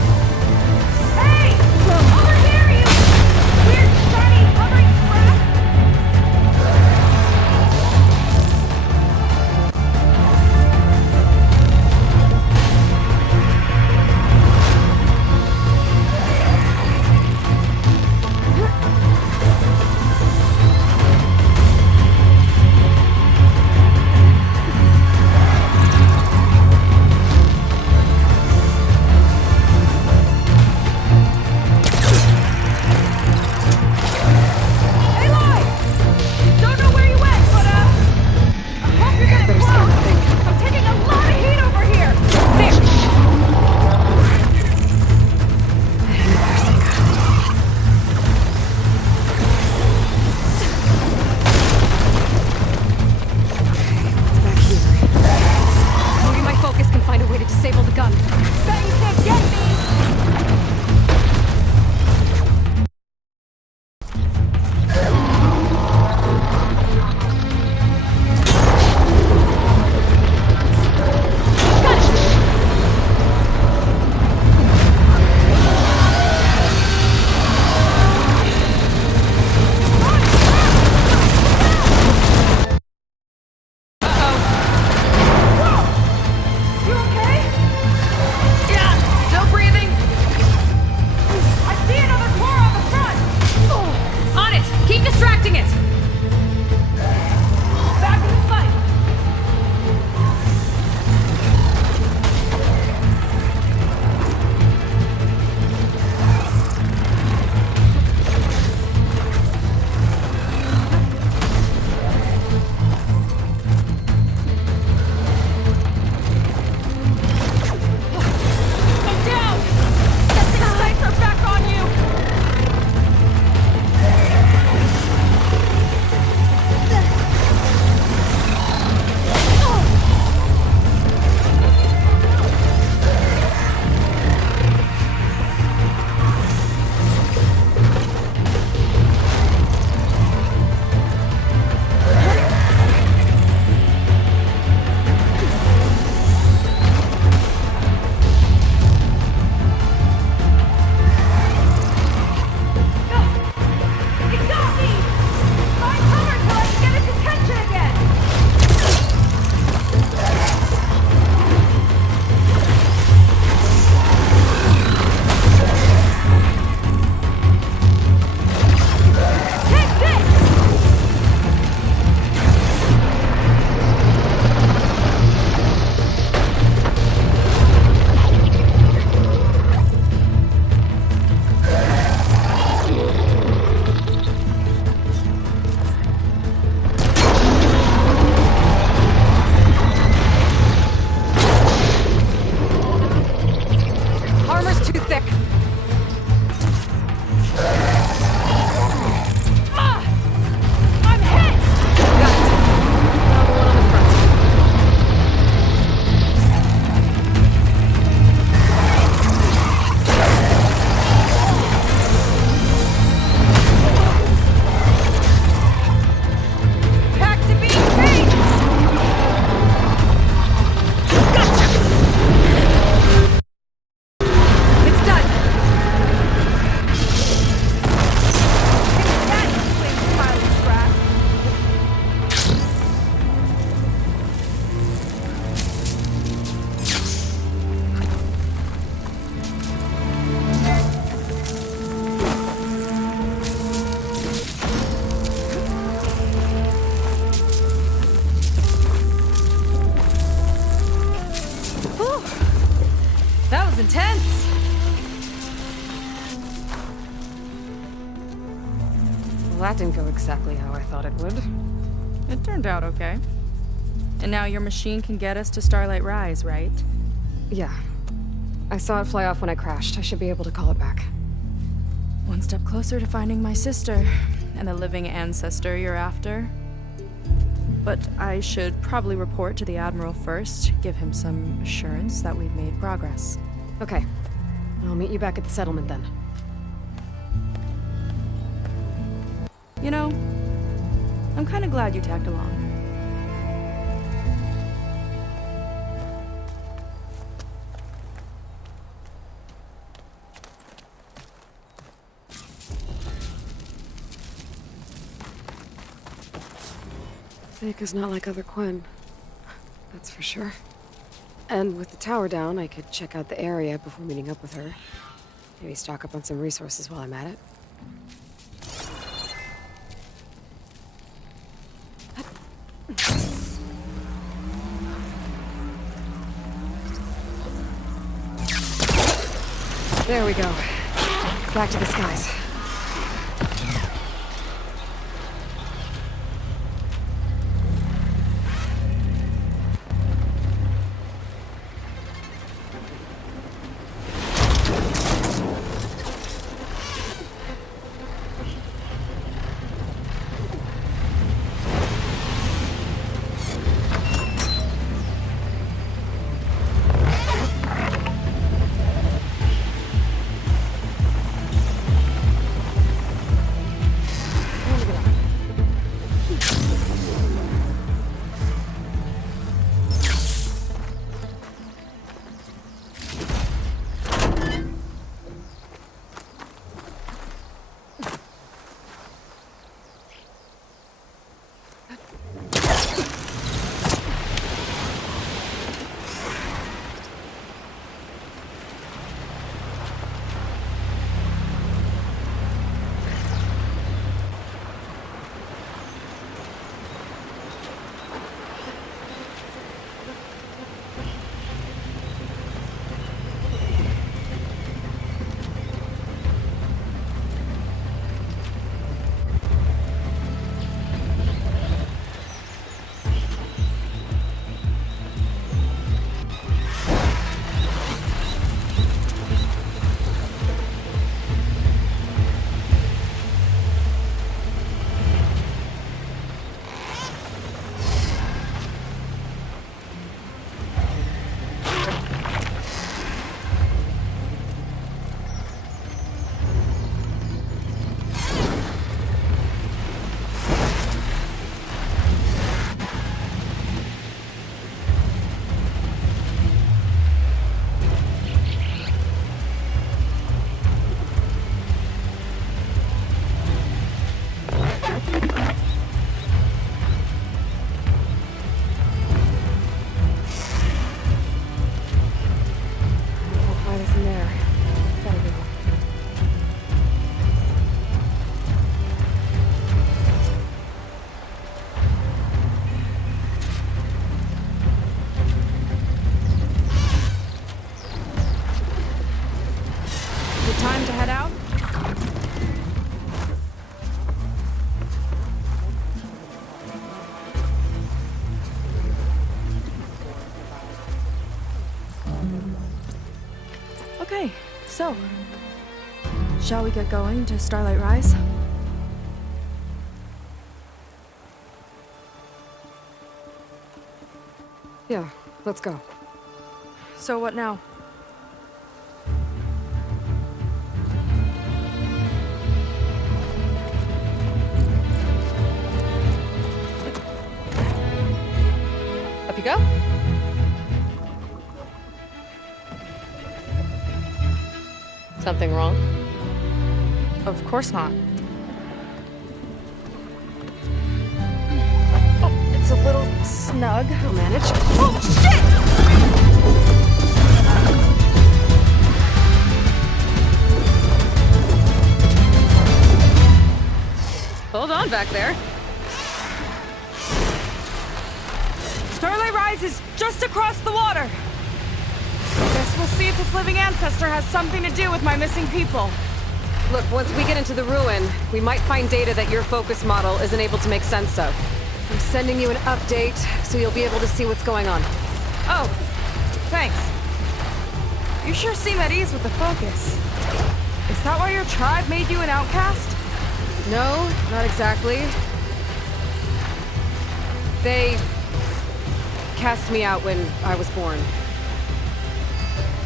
That was intense! Well, that didn't go exactly how I thought it would. It turned out okay. And now your machine can get us to Starlight Rise, right? Yeah. I saw it fly off when I crashed. I should be able to call it back. One step closer to finding my sister, and the living ancestor you're after. But I should probably report to the Admiral first, give him some assurance that we've made progress. Okay. I'll meet you back at the settlement then. You know, I'm kind of glad you tagged along. Seika's not like other Quinn. That's for sure. And with the tower down, I could check out the area before meeting up with her. Maybe stock up on some resources while I'm at it. There we go. Back to the skies. Time to head out? Okay, so, shall we get going to Starlight Rise? Yeah, let's go. So what now? Up you go. Something wrong? Of course not. Oh, it's a little snug. I'll manage. Oh, shit! Hold on back there. Starlight Rise is just across the water. Guess we'll see if this living ancestor has something to do with my missing people. Look, once we get into the ruin, we might find data that your focus model isn't able to make sense of. I'm sending you an update, so you'll be able to see what's going on. Oh, thanks. You sure seem at ease with the focus. Is that why your tribe made you an outcast? No, not exactly. They cast me out when I was born.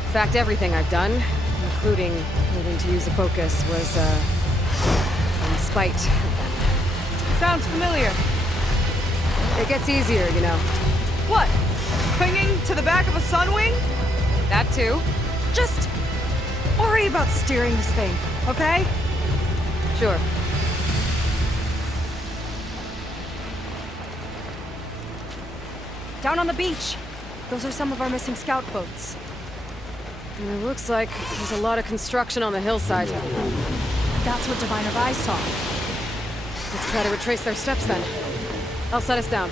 In fact, everything I've done, including moving to use the focus, was, in spite. Sounds familiar. It gets easier, you know. What? Clinging to the back of a sunwing? That too. Just worry about steering this thing, okay? Sure. Down on the beach. Those are some of our missing scout boats. And it looks like there's a lot of construction on the hillside. That's what Diviner Eyes saw. Let's try to retrace their steps then. I'll set us down.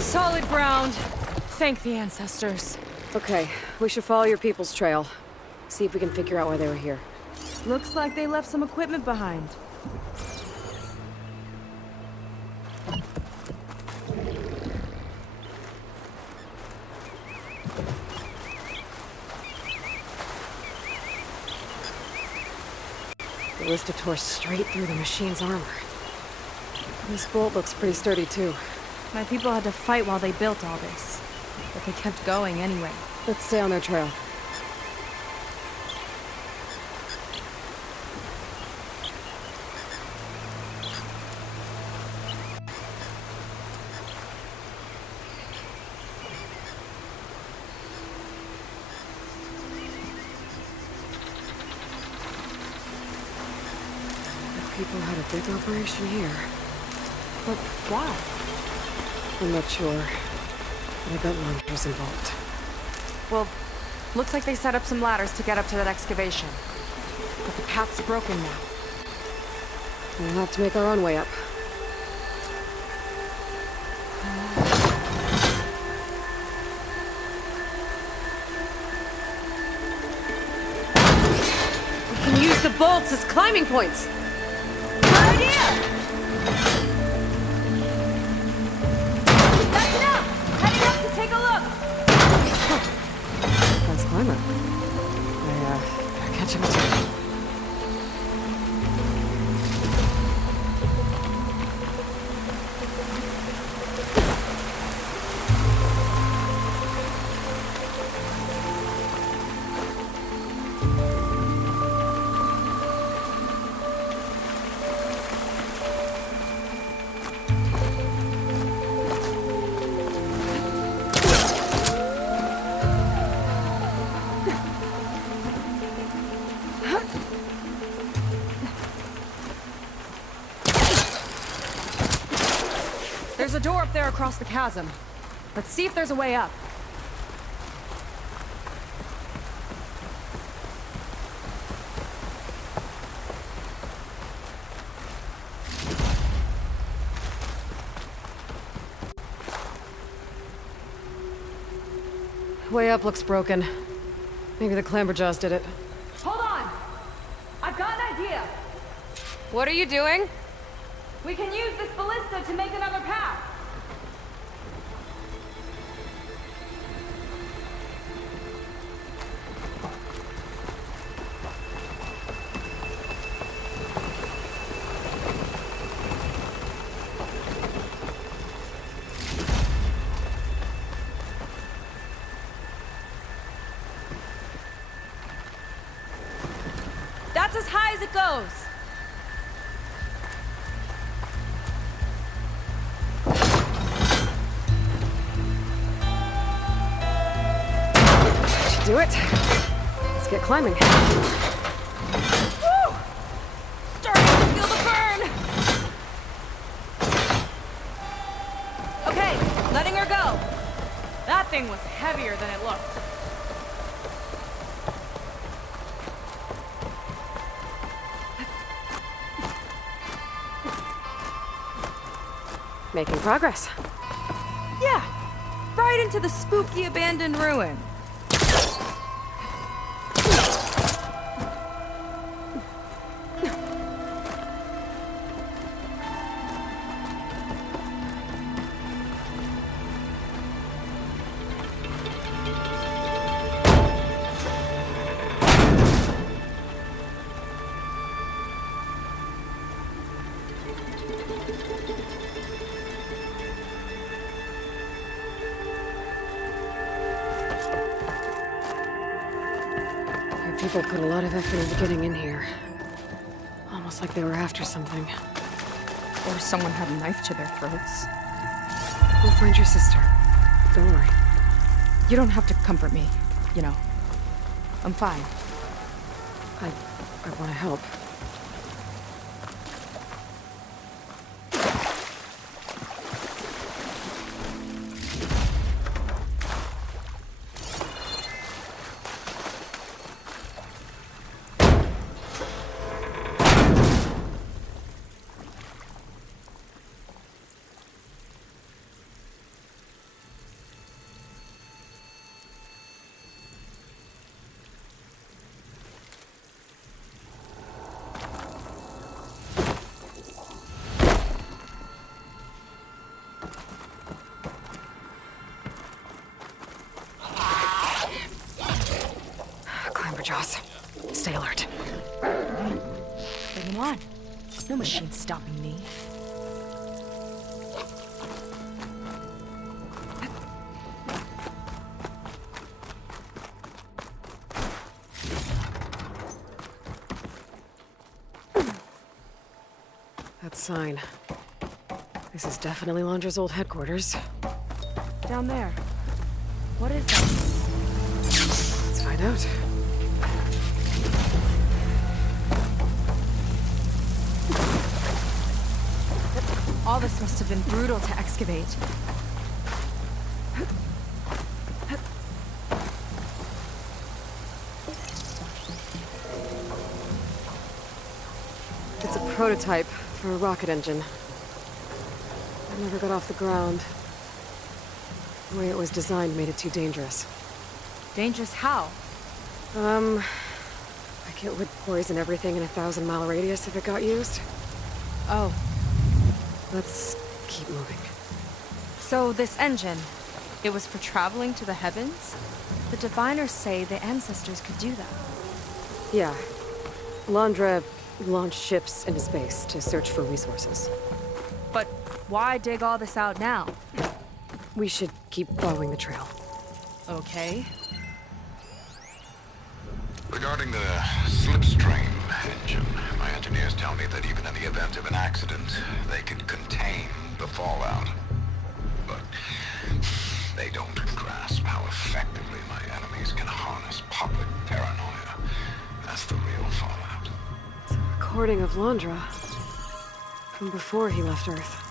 Solid ground. Thank the ancestors. Okay, we should follow your people's trail. See if we can figure out why they were here. Looks like they left some equipment behind. The ballista tore straight through the machine's armor. This bolt looks pretty sturdy too. My people had to fight while they built all this. But they kept going anyway. Let's stay on their trail. People had a big operation here. But why? I'm not sure. But I bet Londra's involved. Well, looks like they set up some ladders to get up to that excavation. But the path's broken now. We'll have to make our own way up. We can use the bolts as climbing points! Good idea! That's enough! Heading up to take a look! Nice climber. Better catch him too. There's a door up there across the chasm. Let's see if there's a way up. Way up looks broken. Maybe the clamberjaws did it. Hold on! I've got an idea! What are you doing? We can use this ballista to make another path! That's as high as it goes! Do it. Let's get climbing. Woo! Starting to feel the burn! Okay, letting her go. That thing was heavier than it looked. Making progress. Yeah, right right into the spooky abandoned ruin. People put a lot of effort into getting in here. Almost like they were after something. Or someone had a knife to their throats. We'll find your sister. Don't worry. You don't have to comfort me, you know. I'm fine. I want to help. Jaws. Stay alert. Bring him on. No machine stopping me. That sign. This is definitely Londra's old headquarters. Down there. What is that? Let's find out. All this must have been brutal to excavate. It's a prototype for a rocket engine. It never got off the ground. The way it was designed made it too dangerous. Dangerous how? Like it would poison everything in a 1,000-mile radius if it got used. Oh. Let's keep moving. So this engine, it was for traveling to the heavens? The diviners say the ancestors could do that. Yeah. Londra launched ships into space to search for resources. But why dig all this out now? We should keep following the trail. Okay. Regarding the slipstream engine, my engineers tell me that even in the event of an accident, they can contain the fallout. But they don't grasp how effectively my enemies can harness public paranoia. That's the real fallout. It's a recording of Londra from before he left Earth.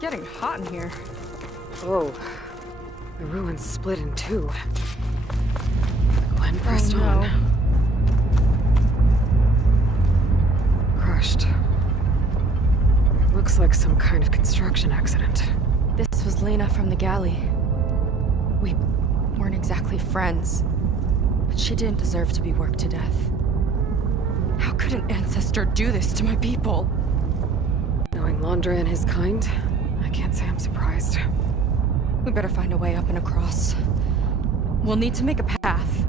Getting hot in here. Oh, the ruins split in two. Gwen pressed on. Crushed. Looks like some kind of construction accident. This was Lena from the galley. We weren't exactly friends, but she didn't deserve to be worked to death. How could an ancestor do this to my people? Knowing Londra and his kind, I can't say I'm surprised. We better find a way up and across. We'll need to make a path.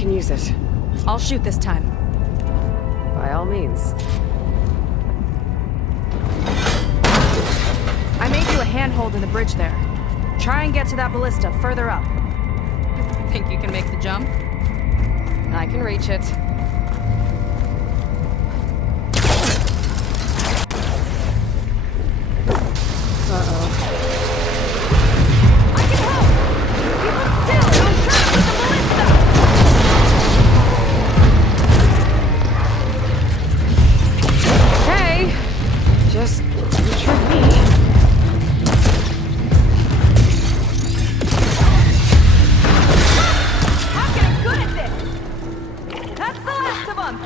can use it. I'll shoot this time. By all means. I made you a handhold in the bridge there. Try and get to that ballista further up. Think you can make the jump? I can reach it. Uh-oh. I can help! Keep him still! I'll try with the ballista! Okay. Just don't trick me. I'm getting good at this! That's the last of them!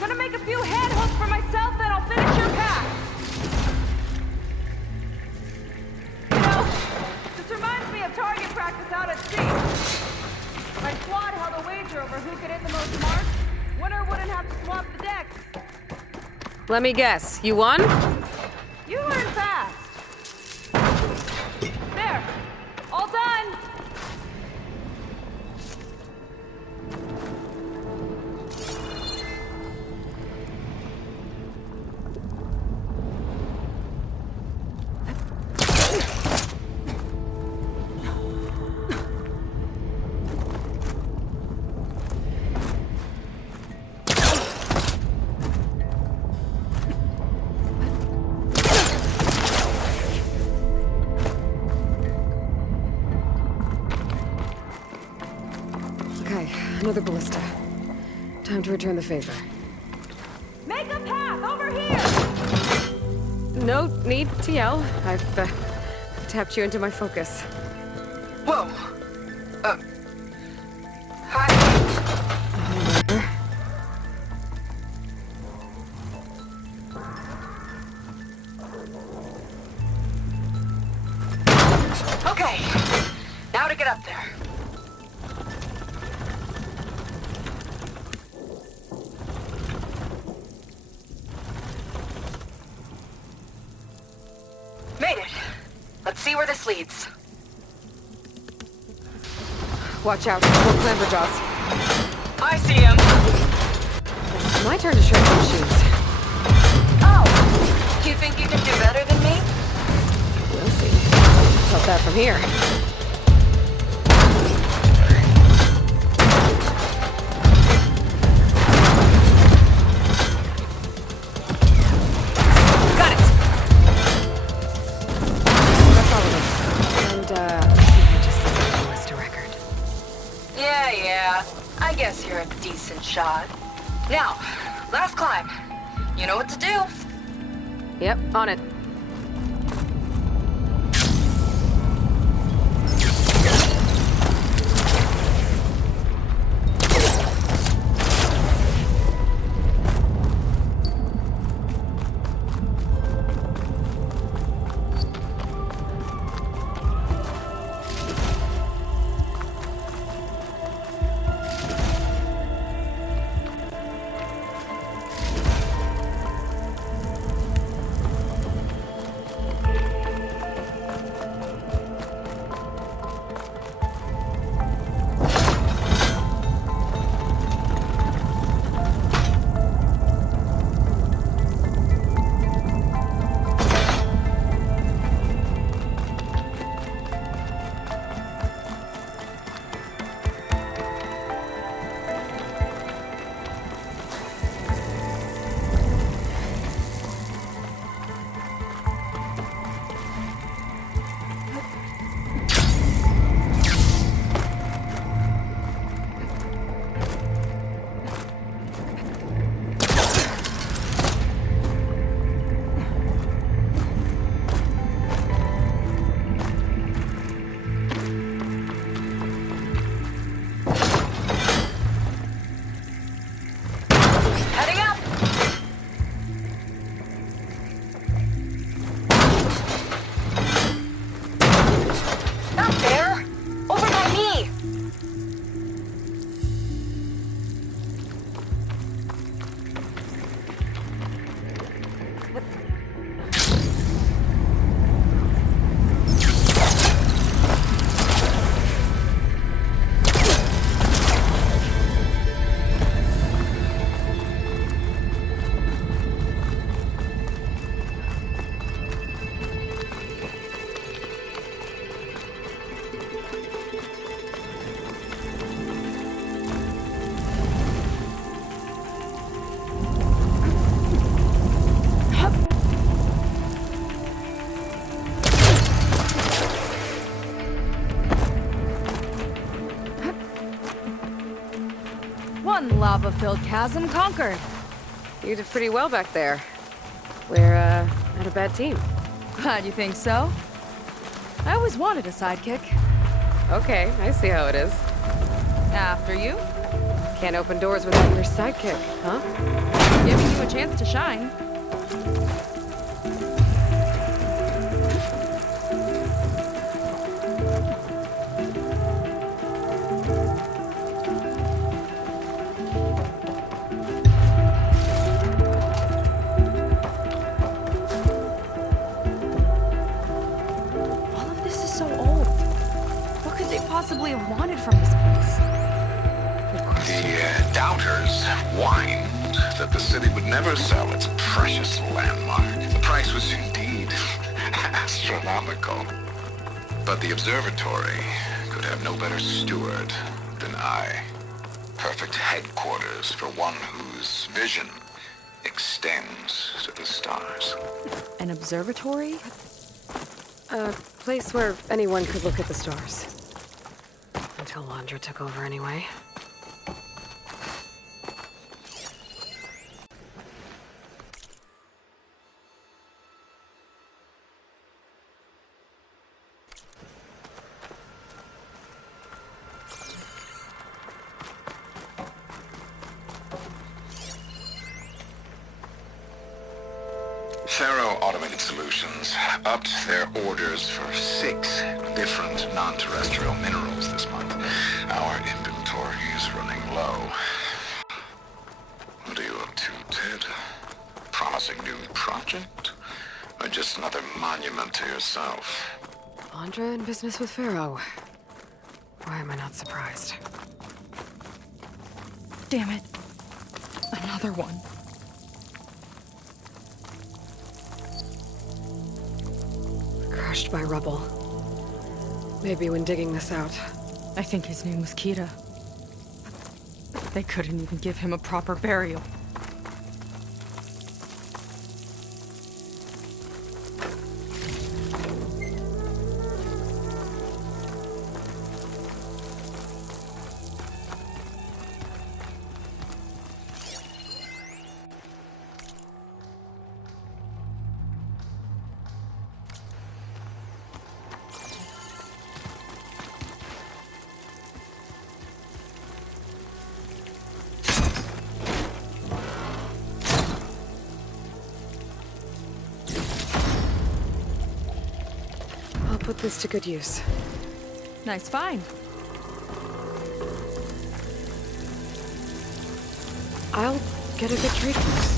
Gonna make a few handholds for myself, then I'll finish your path! You know, this reminds me of target practice out at sea. My squad held a wager over who could hit the most marks. Winner wouldn't have to swap the decks. Let me guess. You won? You learn fast. There. All done. Okay, another ballista. Time to return the favor. Make a path over here. No need to yell. I've tapped you into my focus. Whoa. Hi. Okay. Now to get up there. Made it. Let's see where this leads. Watch out, more clamberjaws. I see him. It's my turn to shrink my shoes. Oh, you think you can do better than me? We'll see. Tell that from here. Got it. That's all of it. And, I just set the ballista record. Yeah. I guess you're a decent shot. Now, last climb. You know what to do. Yep, on it. One lava-filled chasm conquered. You did pretty well back there. We're, not a bad team. Glad you think so. I always wanted a sidekick. Okay, I see how it is. After you, Can't open doors without your sidekick, huh? giving you a chance to shine. All of this is so old. What could they possibly have wanted from this place? The doubters whined that the city would never sell its precious landmark. The price was indeed astronomical. But the observatory could have no better steward than I. Perfect headquarters for one whose vision extends to the stars. An observatory? A place where anyone could look at the stars. Until Landra took over anyway. Faro Automated Solutions upped their orders for 6 different non-terrestrial minerals this month. Our inventory is running low. What are you up to, Ted? Promising new project? Or just another monument to yourself? Landra in business with Pharaoh. Why am I not surprised? Damn it. Another one. Crushed by rubble. Maybe when digging this out. I think his name was Kira. They couldn't even give him a proper burial. I'll put this to good use. Nice find. I'll get a good trade for this.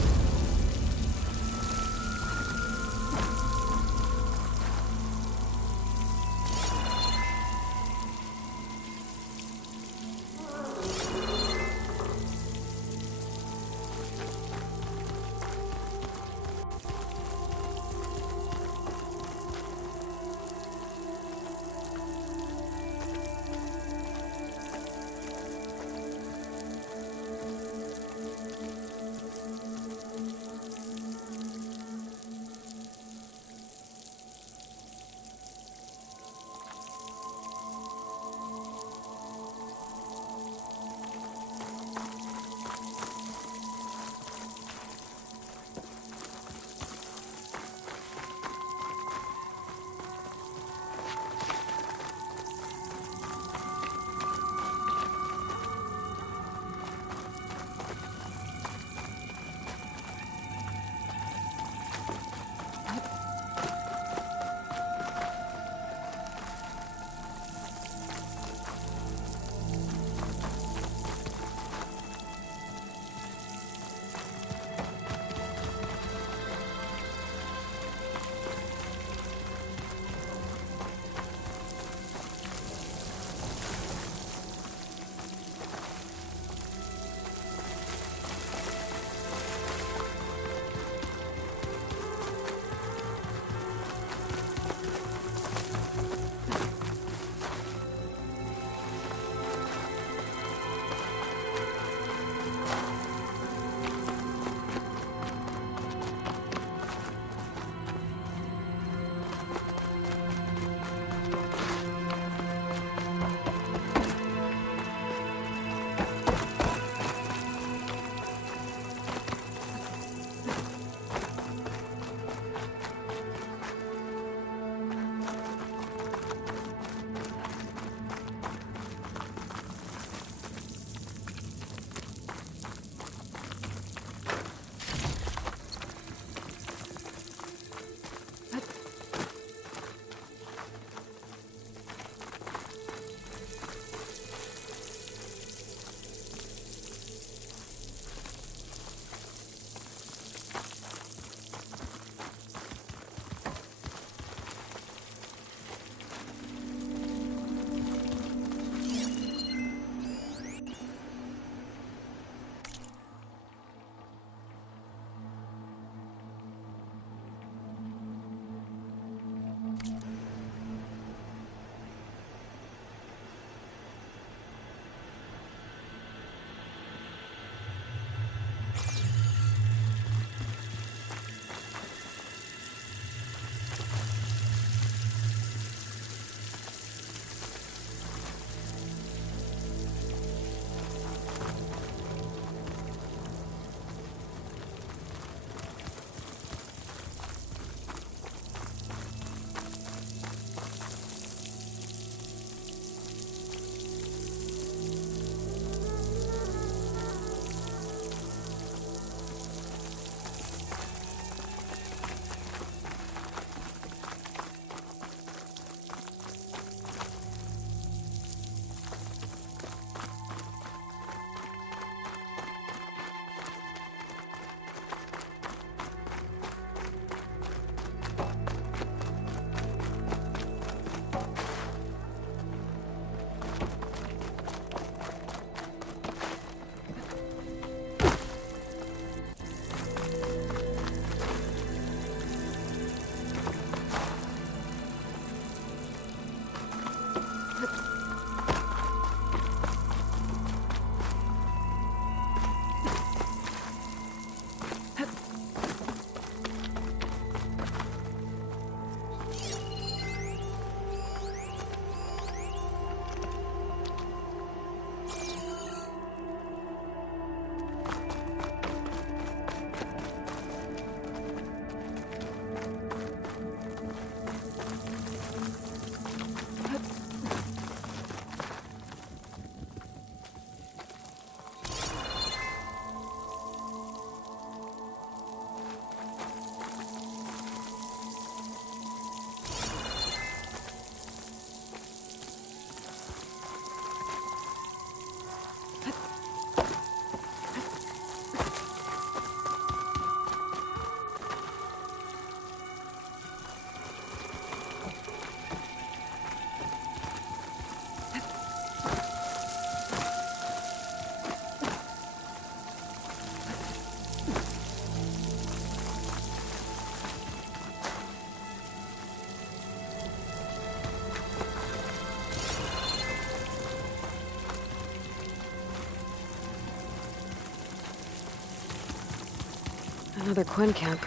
Another Quen camp.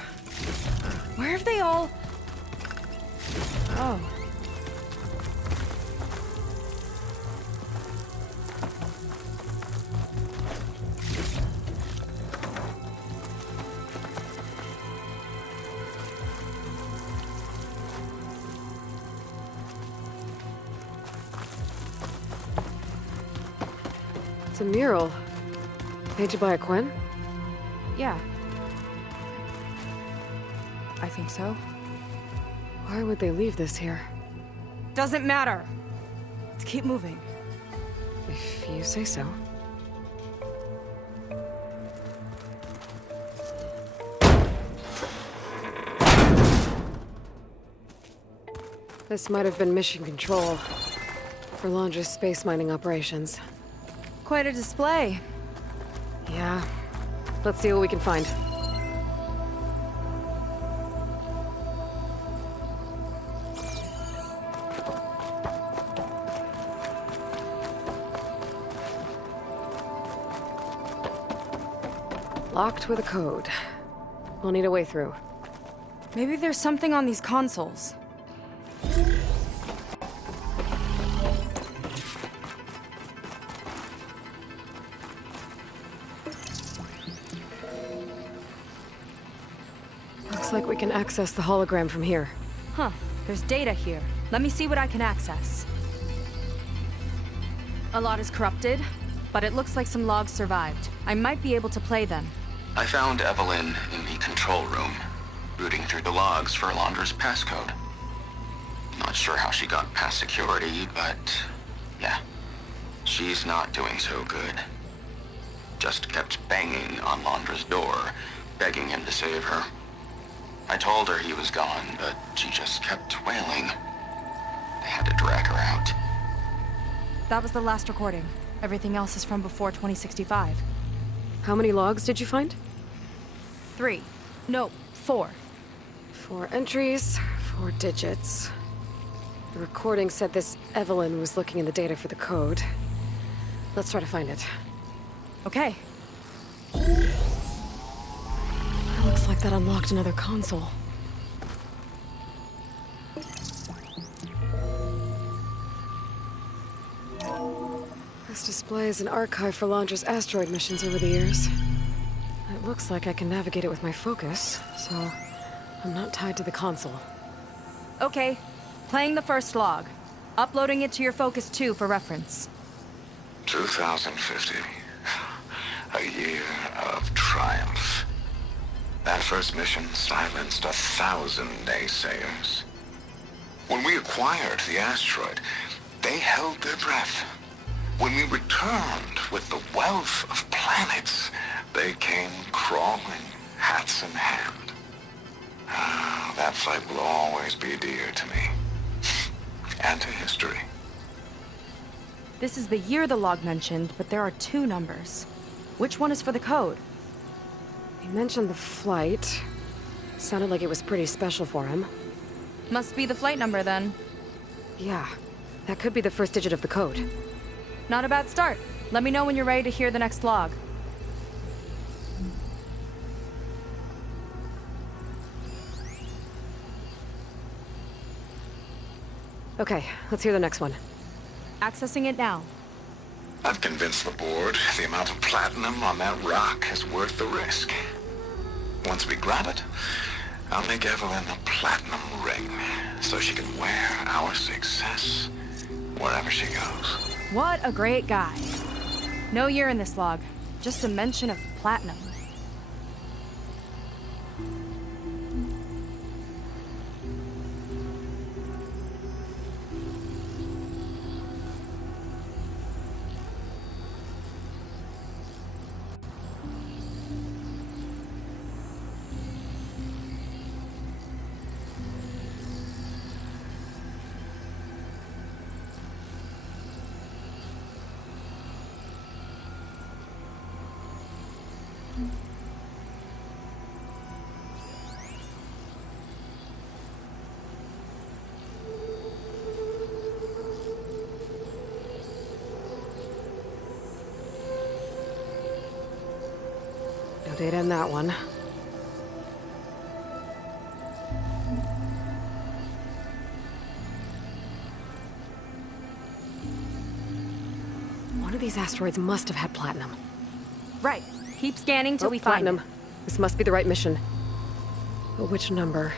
Where have they all... Oh. It's a mural. Painted by a Quen? Yeah. I think so. Why would they leave this here? Doesn't matter. Let's keep moving. If you say so. This might have been mission control for Londra's space mining operations. Quite a display. Yeah. Let's see what we can find. Locked with a code. We'll need a way through. Maybe there's something on these consoles. Looks like we can access the hologram from here. Huh. There's data here. Let me see what I can access. A lot is corrupted, but it looks like some logs survived. I might be able to play them. I found Evelyn in the control room, rooting through the logs for Alondra's passcode. Not sure how she got past security, but yeah, she's not doing so good. Just kept banging on Londra's door, begging him to save her. I told her he was gone, but she just kept wailing. They had to drag her out. That was the last recording. Everything else is from before 2065. How many logs did you find? 3. No, 4. 4 entries, 4 digits. The recording said this Evelyn was looking in the data for the code. Let's try to find it. Okay. Looks like that unlocked another console. This displays an archive for Londra's asteroid missions over the years. It looks like I can navigate it with my focus, so I'm not tied to the console. Okay. Playing the first log. Uploading it to your Focus 2 for reference. 2050. A year of triumph. That first mission silenced 1,000 naysayers. When we acquired the asteroid, they held their breath. When we returned with the wealth of planets, they came crawling, hats in hand. That fight will always be dear to me. And to history. This is the year the log mentioned, but there are 2 numbers. Which one is for the code? He mentioned the flight. Sounded like it was pretty special for him. Must be the flight number, then. Yeah, that could be the first digit of the code. Not a bad start. Let me know when you're ready to hear the next log. Okay, let's hear the next one. Accessing it now. I've convinced the board the amount of platinum on that rock is worth the risk. Once we grab it, I'll make Evelyn a platinum ring so she can wear our success wherever she goes. What a great guy. No year in this log, just a mention of platinum. No data in that one. these asteroids must have had platinum. Right. Keep scanning till we find platinum. it. This must be the right mission. But which number?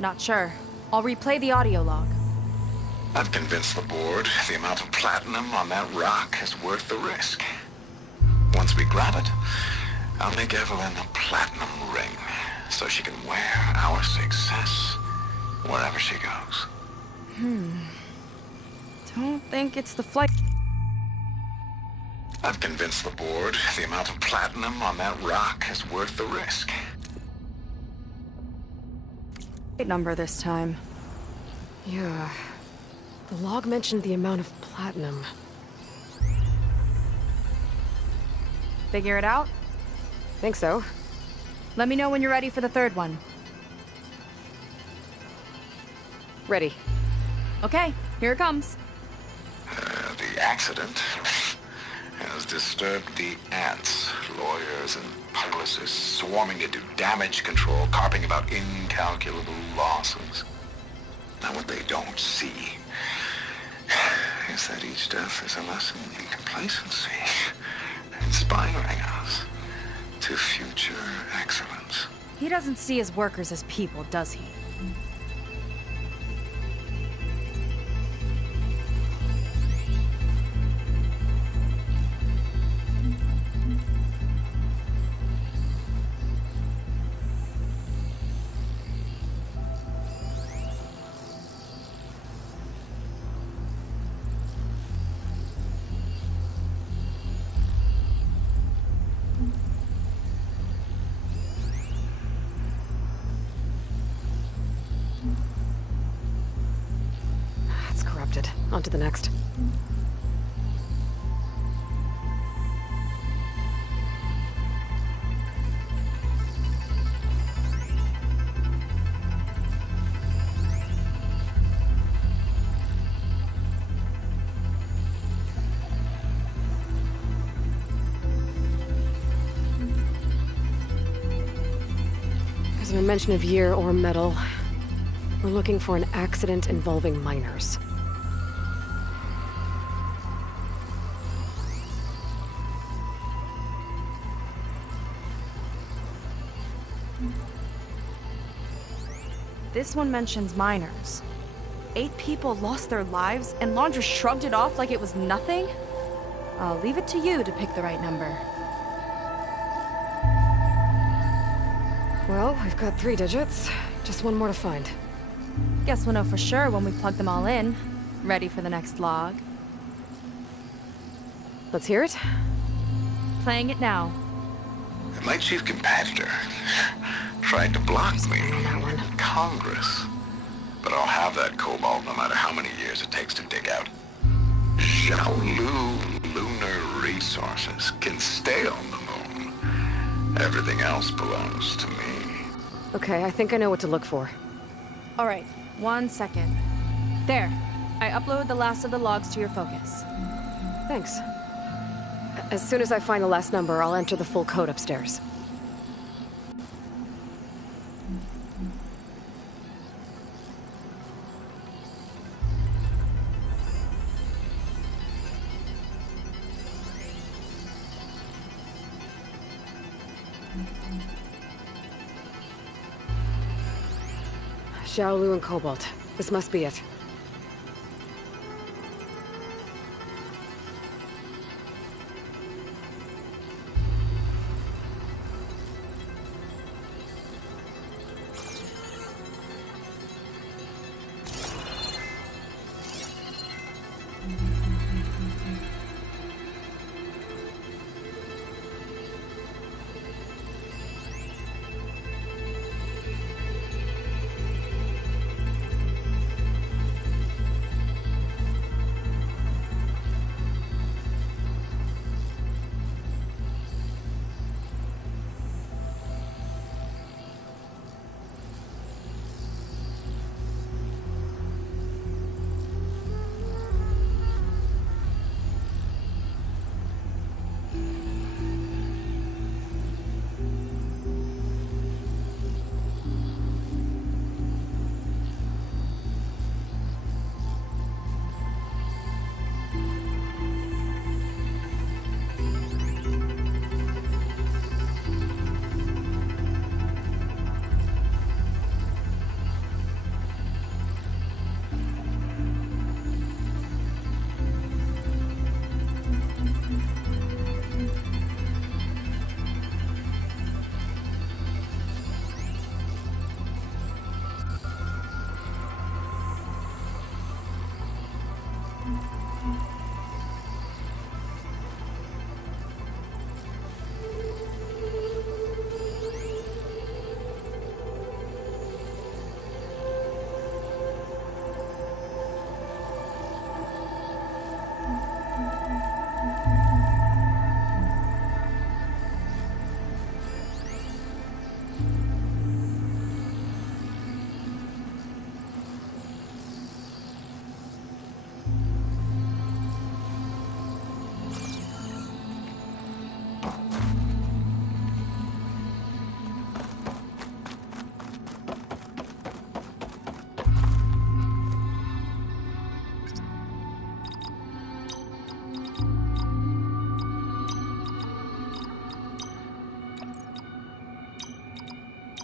Not sure. I'll replay the audio log. I've convinced the board the amount of platinum on that rock is worth the risk. Once we grab it, I'll make Evelyn a platinum ring so she can wear our success wherever she goes. Don't think it's the flight I've convinced the board the amount of platinum on that rock is worth the risk. number this time. Yeah. The log mentioned the amount of platinum. Figure it out? Think so. Let me know when you're ready for the third one. Ready. Okay, here it comes. The accident has disturbed the ants, lawyers and publicists swarming to do damage control, carping about incalculable losses. Now what they don't see is that each death is a lesson in complacency, inspiring us to future excellence. He doesn't see his workers as people, does he? It's corrupted. On to the next. There's no mention of year or metal. We're looking for an accident involving miners. This one mentions miners. 8 people lost their lives, and Laundra shrugged it off like it was nothing? I'll leave it to you to pick the right number. Well, we've got 3 digits. Just one more to find. Guess we'll know for sure when we plug them all in. Ready for the next log. Let's hear it. Playing it now. My chief competitor tried to block me on that one. in Congress. But I'll have that cobalt no matter how many years it takes to dig out. Xiaolu lunar resources can stay on the moon. Everything else belongs to me. Okay, I think I know what to look for. All right, 1 second. There. I uploaded the last of the logs to your focus. Thanks. As soon as I find the last number, I'll enter the full code upstairs. Xiaolu and Cobalt. This must be it.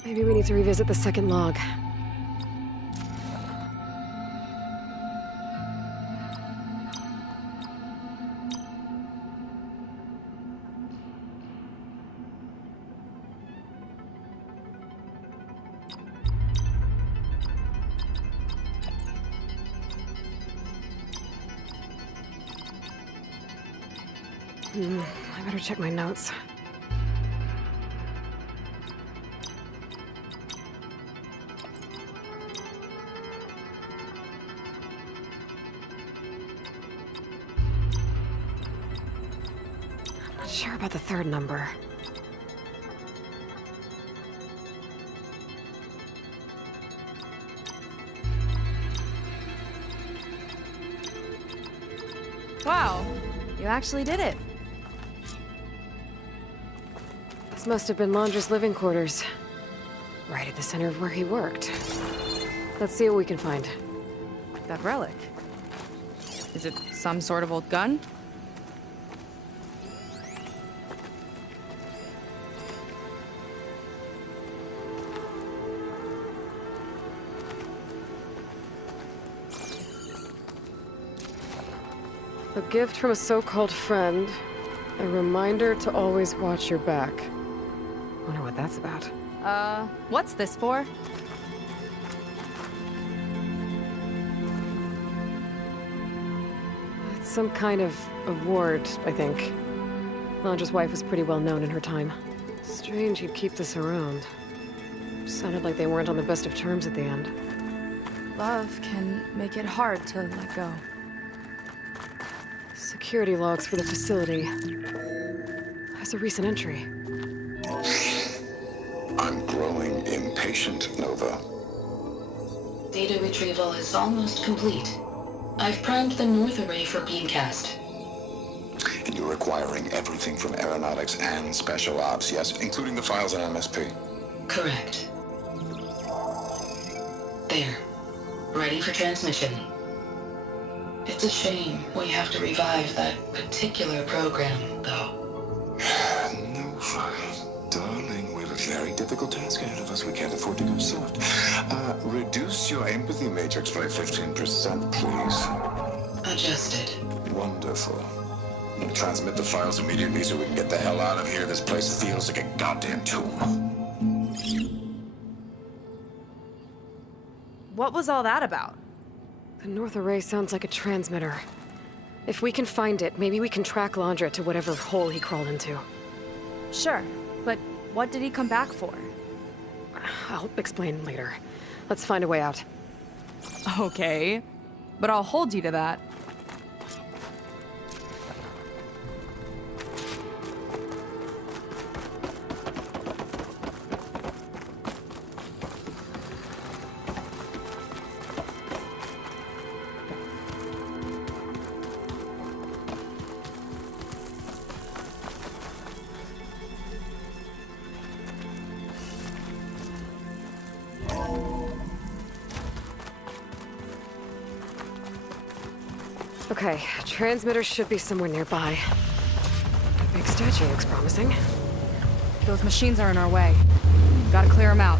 Maybe we need to revisit the second log. I better check my notes. I'm not sure about the third number. Wow, you actually did it. This must have been Laundra's living quarters. Right at the center of where he worked. Let's see what we can find. That relic. Is it some sort of old gun? A gift from a so-called friend. A reminder to always watch your back. Wonder what that's about. What's this for? It's some kind of award, I think. Laundra's wife was pretty well known in her time. Strange he'd keep this around. Sounded like they weren't on the best of terms at the end. Love can make it hard to let go. Security logs for the facility. There's a recent entry. I'm growing impatient, Nova. Data retrieval is almost complete. I've primed the north array for beamcast. And you're acquiring everything from aeronautics and special ops, yes, including the files in MSP. Correct. There. Ready for transmission. It's a shame we have to revive that particular program, though. Nova, darling, we have a very difficult task ahead of us. We can't afford to go soft. Reduce your empathy matrix by 15%, please. Adjusted. Wonderful. Now transmit the files immediately so we can get the hell out of here. This place feels like a goddamn tomb. What was all that about? The north array sounds like a transmitter. If we can find it, maybe we can track Laundra to whatever hole he crawled into. Sure, but what did he come back for? I'll explain later. Let's find a way out. Okay, but I'll hold you to that. Okay, transmitter should be somewhere nearby. The big statue looks promising. Those machines are in our way. Gotta clear them out.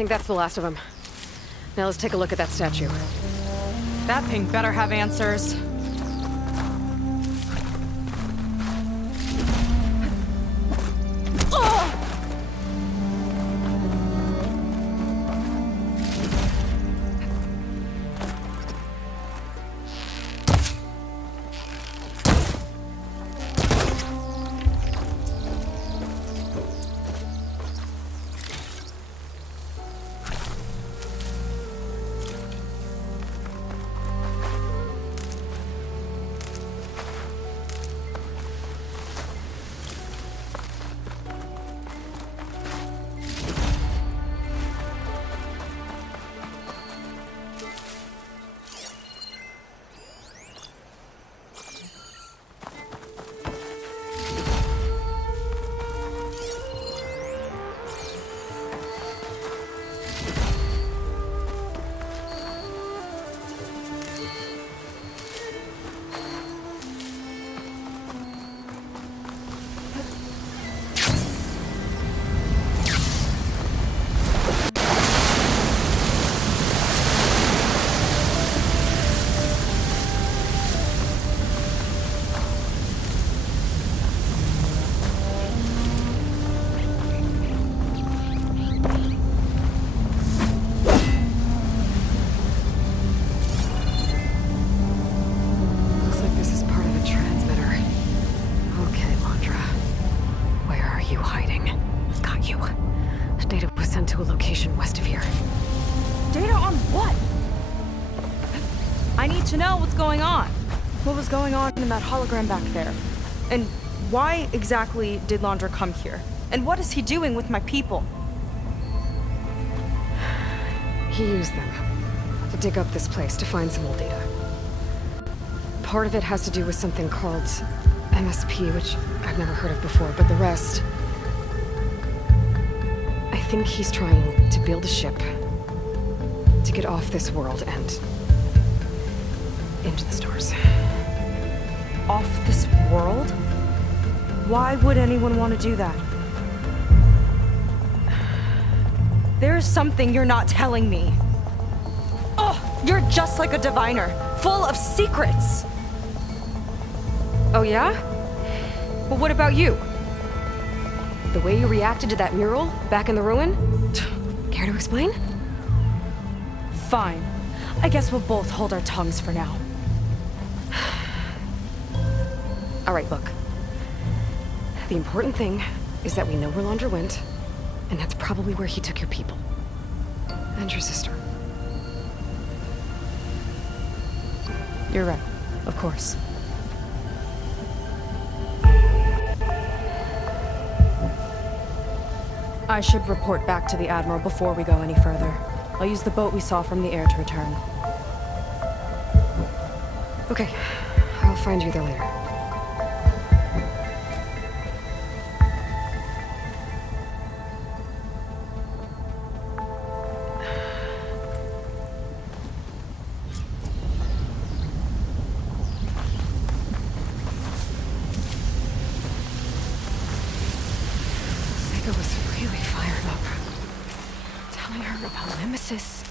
think that's the last of them. Now let's take a look at that statue. That thing better have answers. Looks like this is part of a transmitter. Okay, Landra. Where are you hiding? Got you. Data was sent to a location west of here. Data on what? I need to know what's going on. What was going on in that hologram back there? And why exactly did Landra come here? And what is he doing with my people? He used them to dig up this place to find some old data. Part of it has to do with something called MSP, which I've never heard of before, but the rest... I think he's trying to build a ship to get off this world and into the stars. Off this world? Why would anyone want to do that? There's something you're not telling me. Oh, you're just like a diviner, full of secrets. Oh yeah? Well, what about you? The way you reacted to that mural back in the ruin? Care to explain? Fine. I guess we'll both hold our tongues for now. All right, look. The important thing is that we know where Landra went, and that's probably where he took your people. And your sister. You're right, of course. I should report back to the Admiral before we go any further. I'll use the boat we saw from the air to return. Okay, I'll find you there later. Seika was really fired up. Telling her about Nemesis.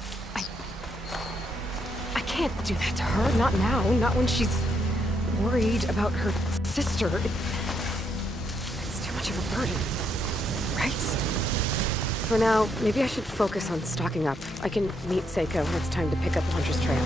I can't do that to her. Not now. Not when she's worried about her sister. It's too much of a burden. Right? For now, maybe I should focus on stocking up. I can meet Seika when it's time to pick up Landra's trail.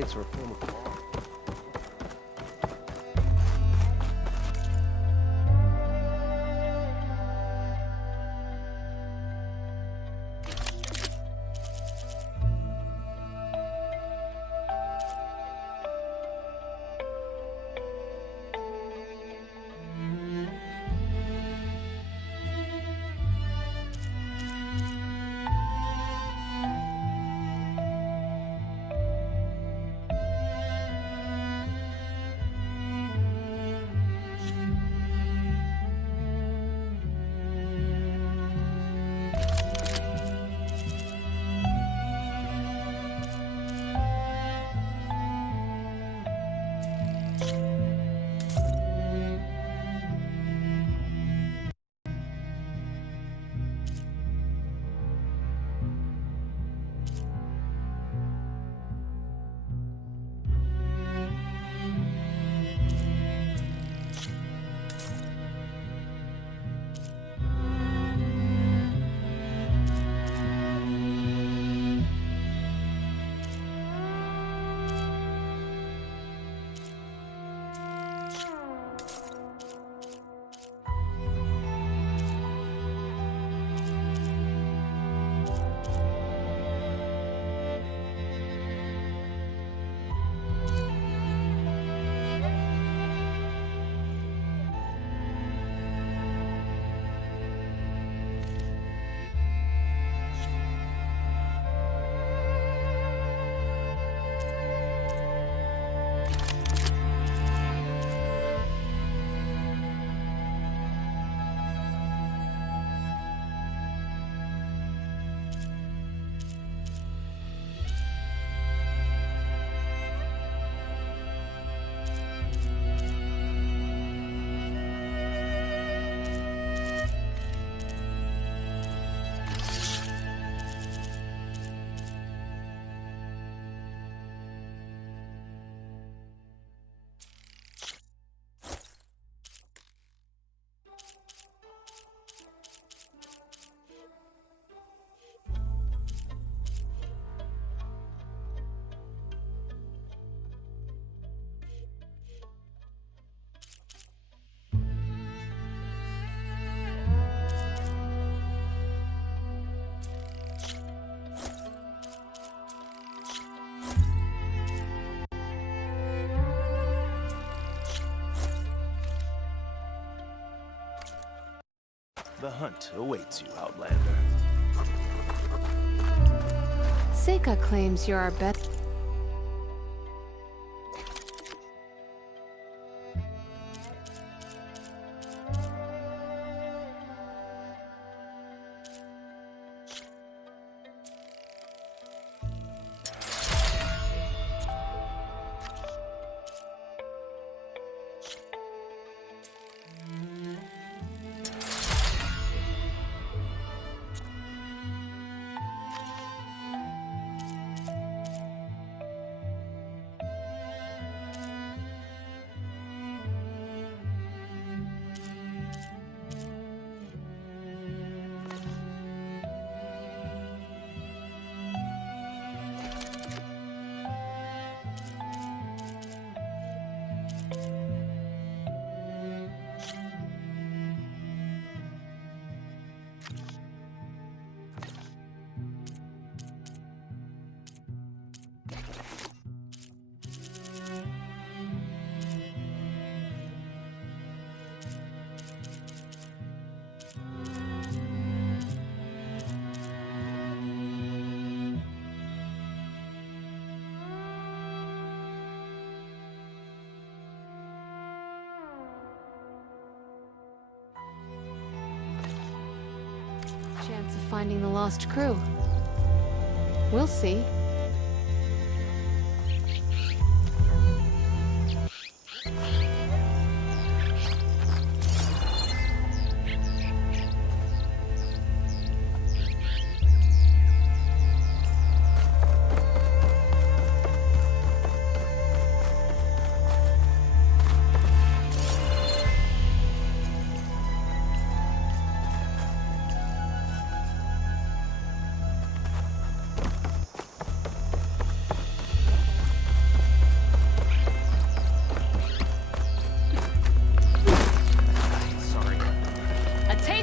replicates or a form of... The hunt awaits you, Outlander. Seika claims you're our best. Chance of finding the lost crew. We'll see.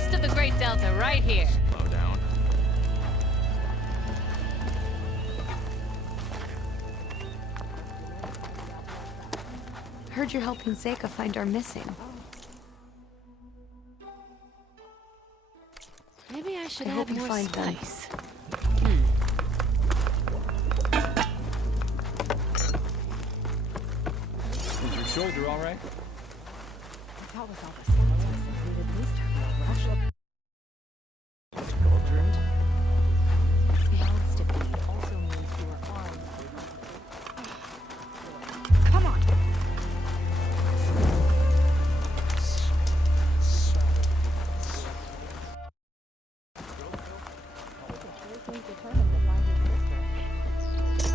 Best of the Great Delta right here. Slow down. Heard you're helping Seika find our missing. Maybe I should I add hope you more find them. spice. Is your shoulder all right? Come on.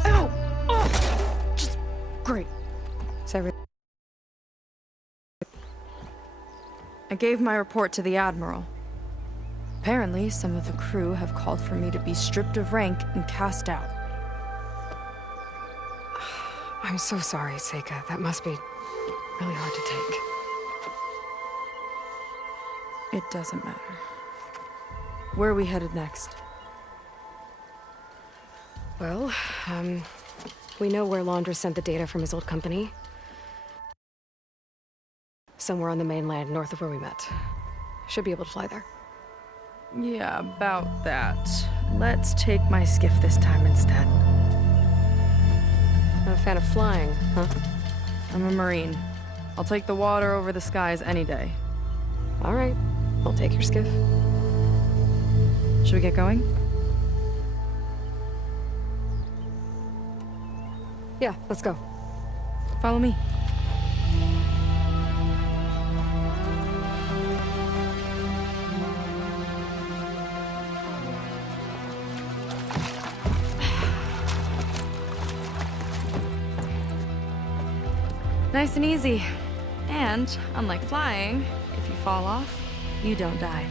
Ow! Oh! Just great. I gave my report to the Admiral. Apparently, some of the crew have called for me to be stripped of rank and cast out. I'm so sorry, Seika. That must be really hard to take. It doesn't matter. Where are we headed next? Well, we know where Laundra sent the data from his old company. Somewhere on the mainland, north of where we met. Should be able to fly there. Yeah, about that. Let's take my skiff this time instead. Not a fan of flying, huh? I'm a Marine. I'll take the water over the skies any day. All right, I'll take your skiff. Should we get going? Yeah, let's go. Follow me. Nice and easy. And, unlike flying, if you fall off, you don't die.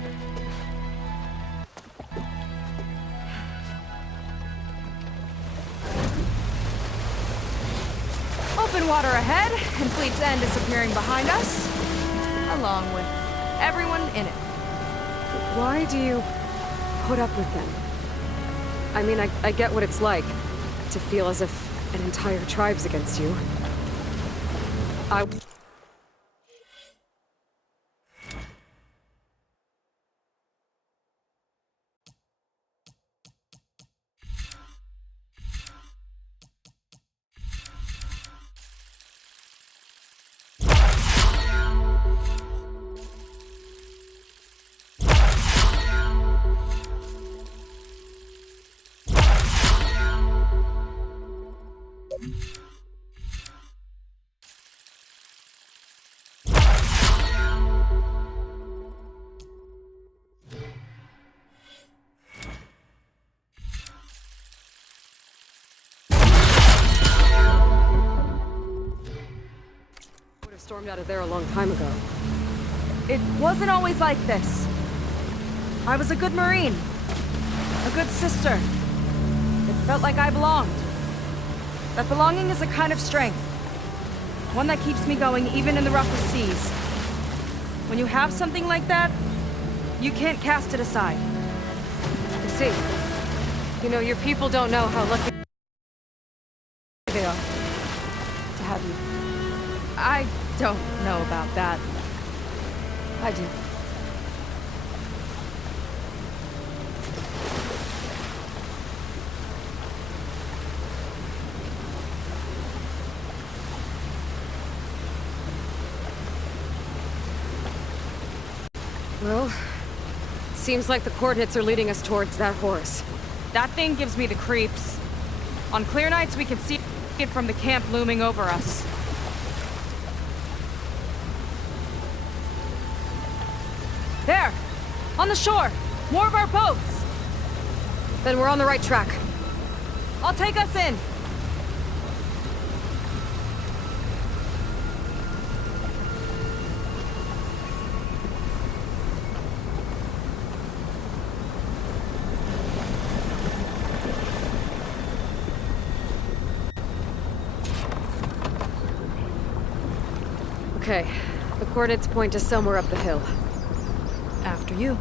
Open water ahead, and Fleet's End disappearing behind us, along with everyone in it. Why do you put up with them? I mean, I get what it's like to feel as if an entire tribe's against you. Stormed out of there a long time ago. It wasn't always like this. I was a good Marine. A good sister. It felt like I belonged. That belonging is a kind of strength. One that keeps me going even in the roughest seas. When you have something like that, you can't cast it aside. I see. You know, your people don't know how lucky they are to have you. I don't know about that. I do. Well, seems like the coordinates are leading us towards that horse. That thing gives me the creeps. On clear nights, we can see it from the camp looming over us. There! On the shore! More of our boats! Then we're on the right track. I'll take us in! Okay, the coordinates point to somewhere up the hill. After After you.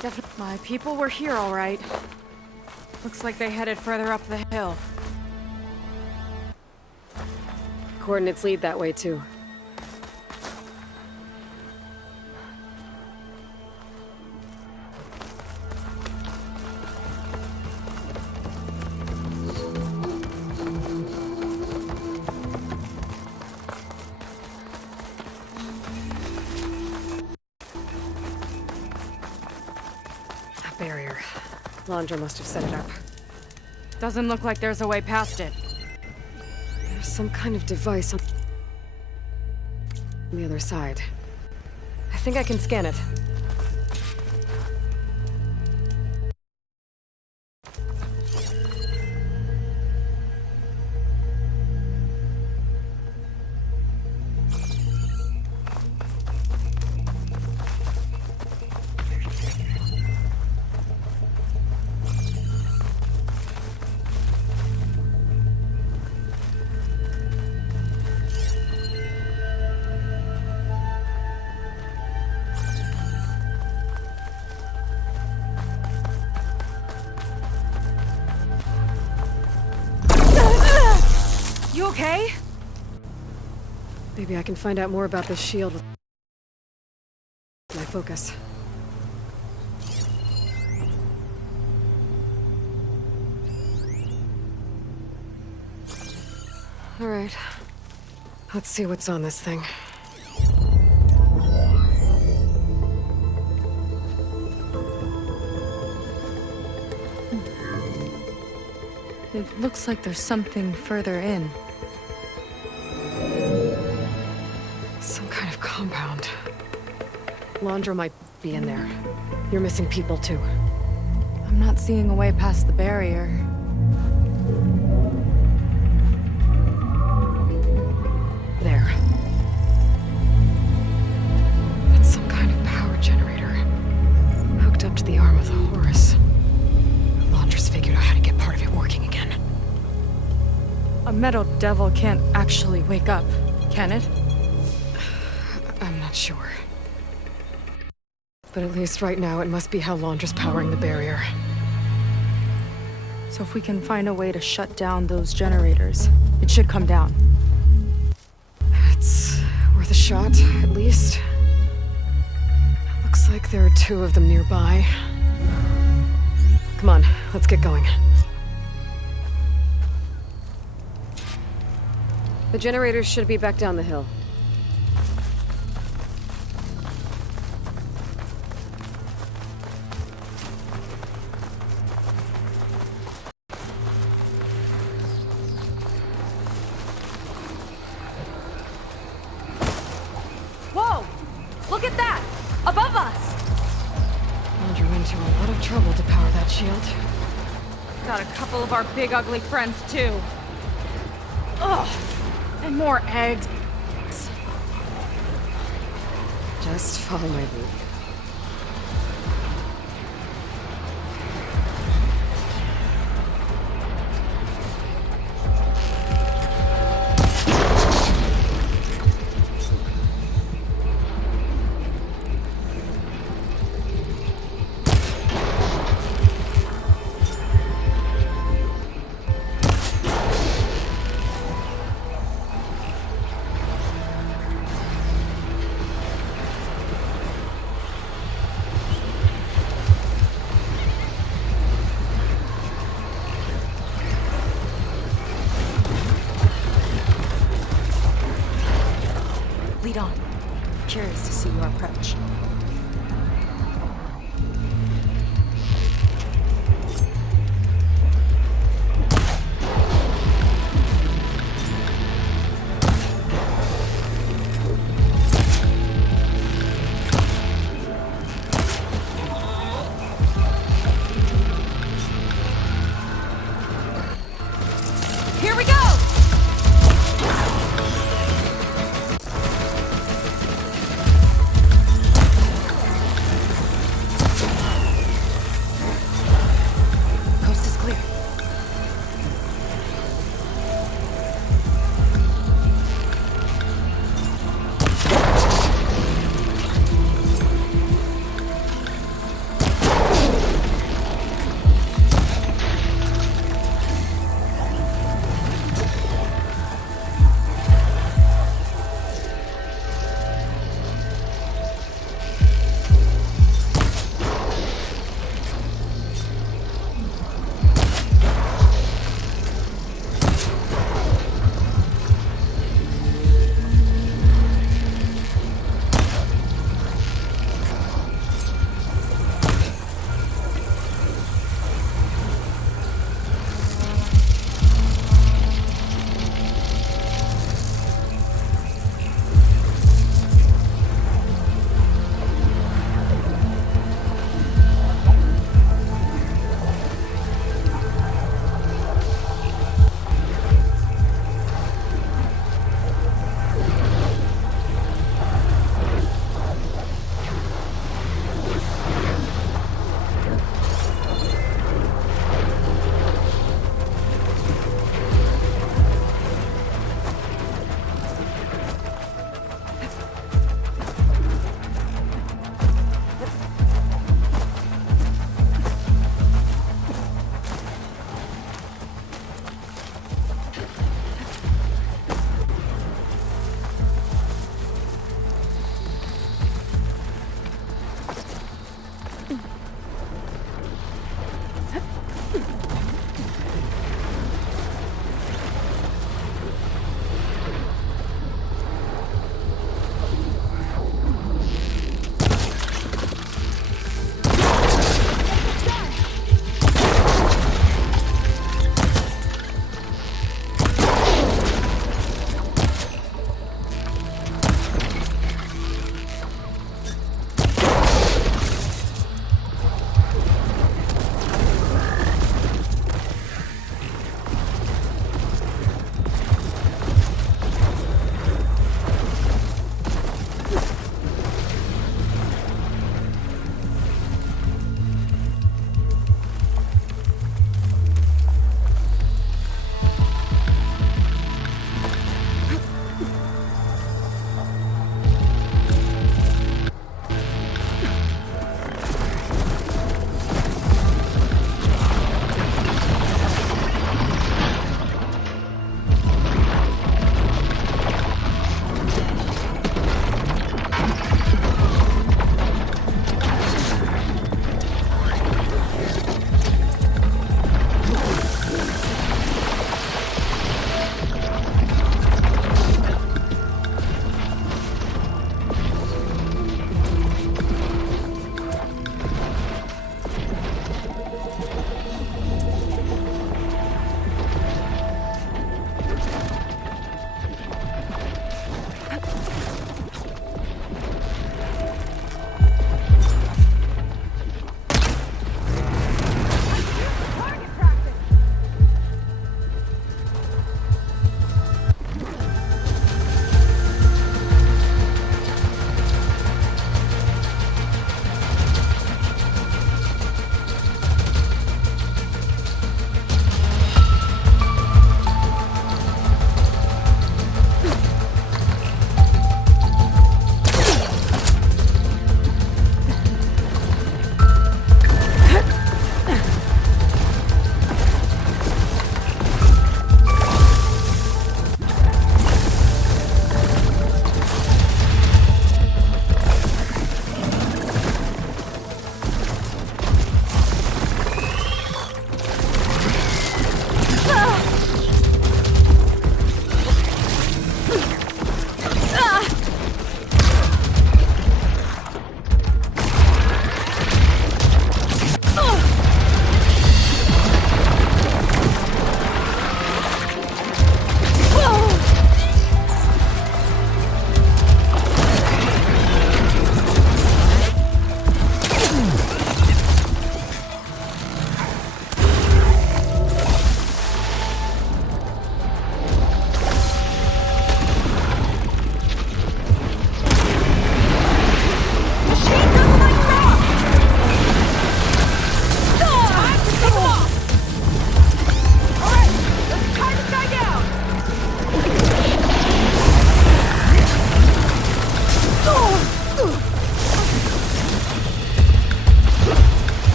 Definitely. My people were here, all right. Looks like they headed further up the hill. Coordinates lead that way, too. That barrier. Landra must have set it up. Doesn't look like there's a way past it. There's some kind of device on the other side. I think I can scan it. You okay? Maybe I can find out more about this shield with my focus. All right. Let's see what's on this thing. It looks like there's something further in. Some kind of compound. Landra might be in there. You're missing people, too. I'm not seeing a way past the barrier. There. That's some kind of power generator. Hooked up to the arm of the Horus. Landra's figured out how to get part of it working again. A metal devil can't actually wake up, can it? I'm not sure. But at least right now, it must be how Landra's powering the barrier. So if we can find a way to shut down those generators, it should come down. It's worth a shot, at least. Looks like there are 2 of them nearby. Come on, let's get going. The generators should be back down the hill. at that! Above us! Laundry went to a lot of trouble to power that shield. Got a couple of our big ugly friends, too. Ugh! And more eggs. Just follow my lead. Lead on. Curious to see your approach. Here we go!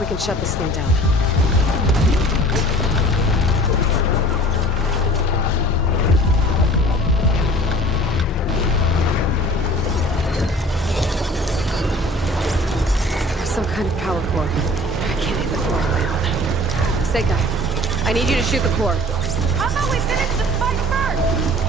we can shut this thing down. There's some kind of power core. I can't hit the core on my own. Seika, I need you to shoot the core. How about we finish this fight first?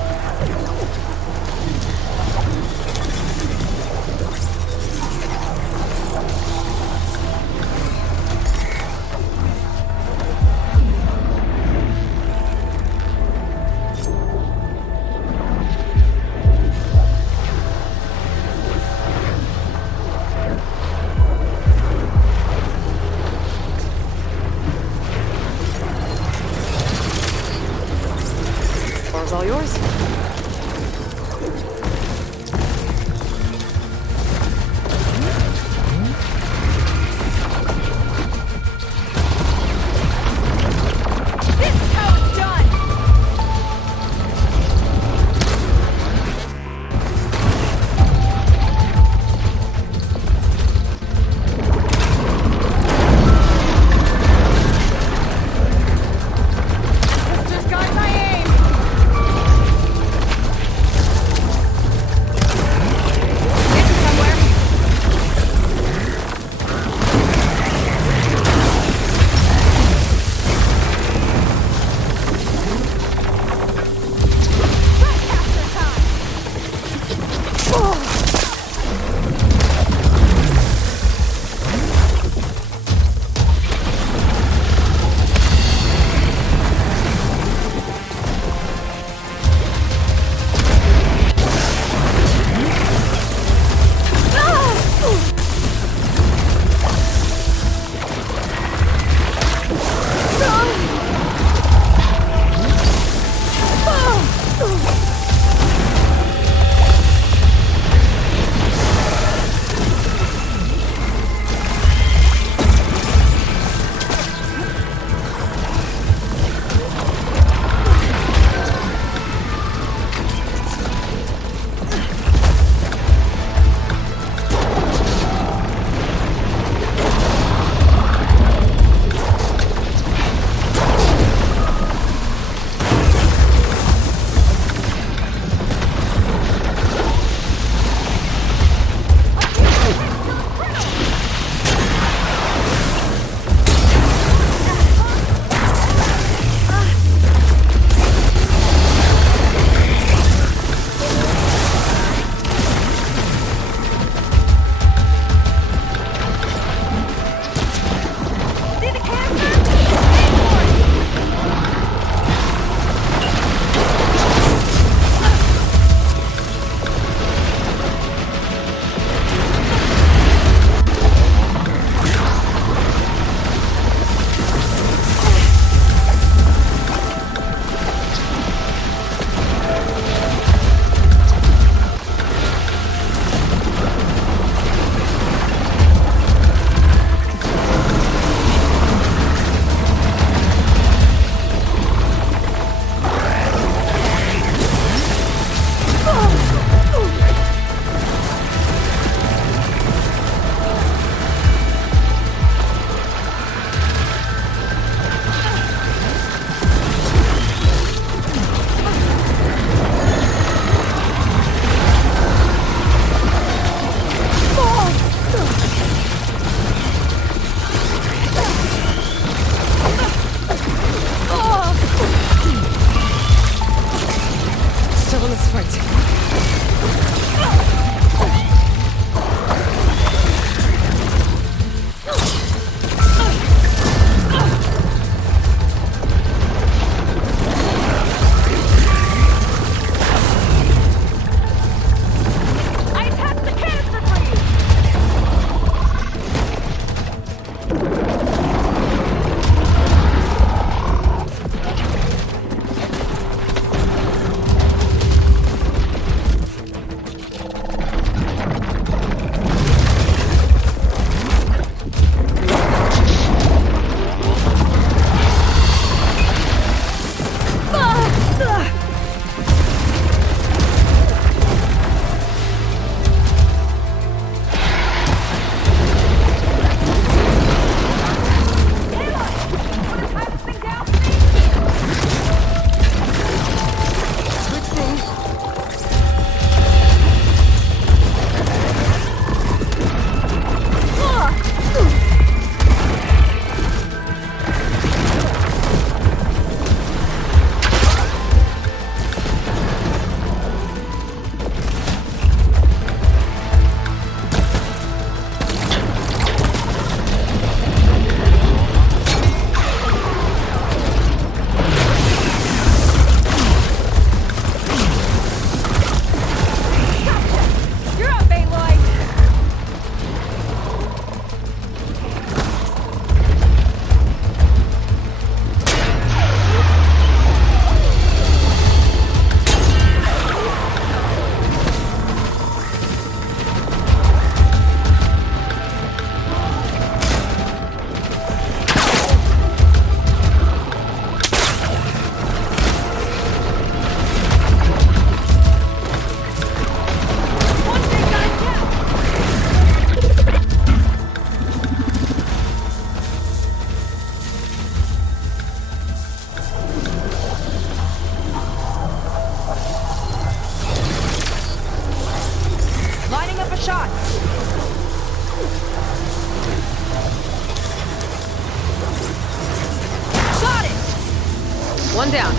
One down.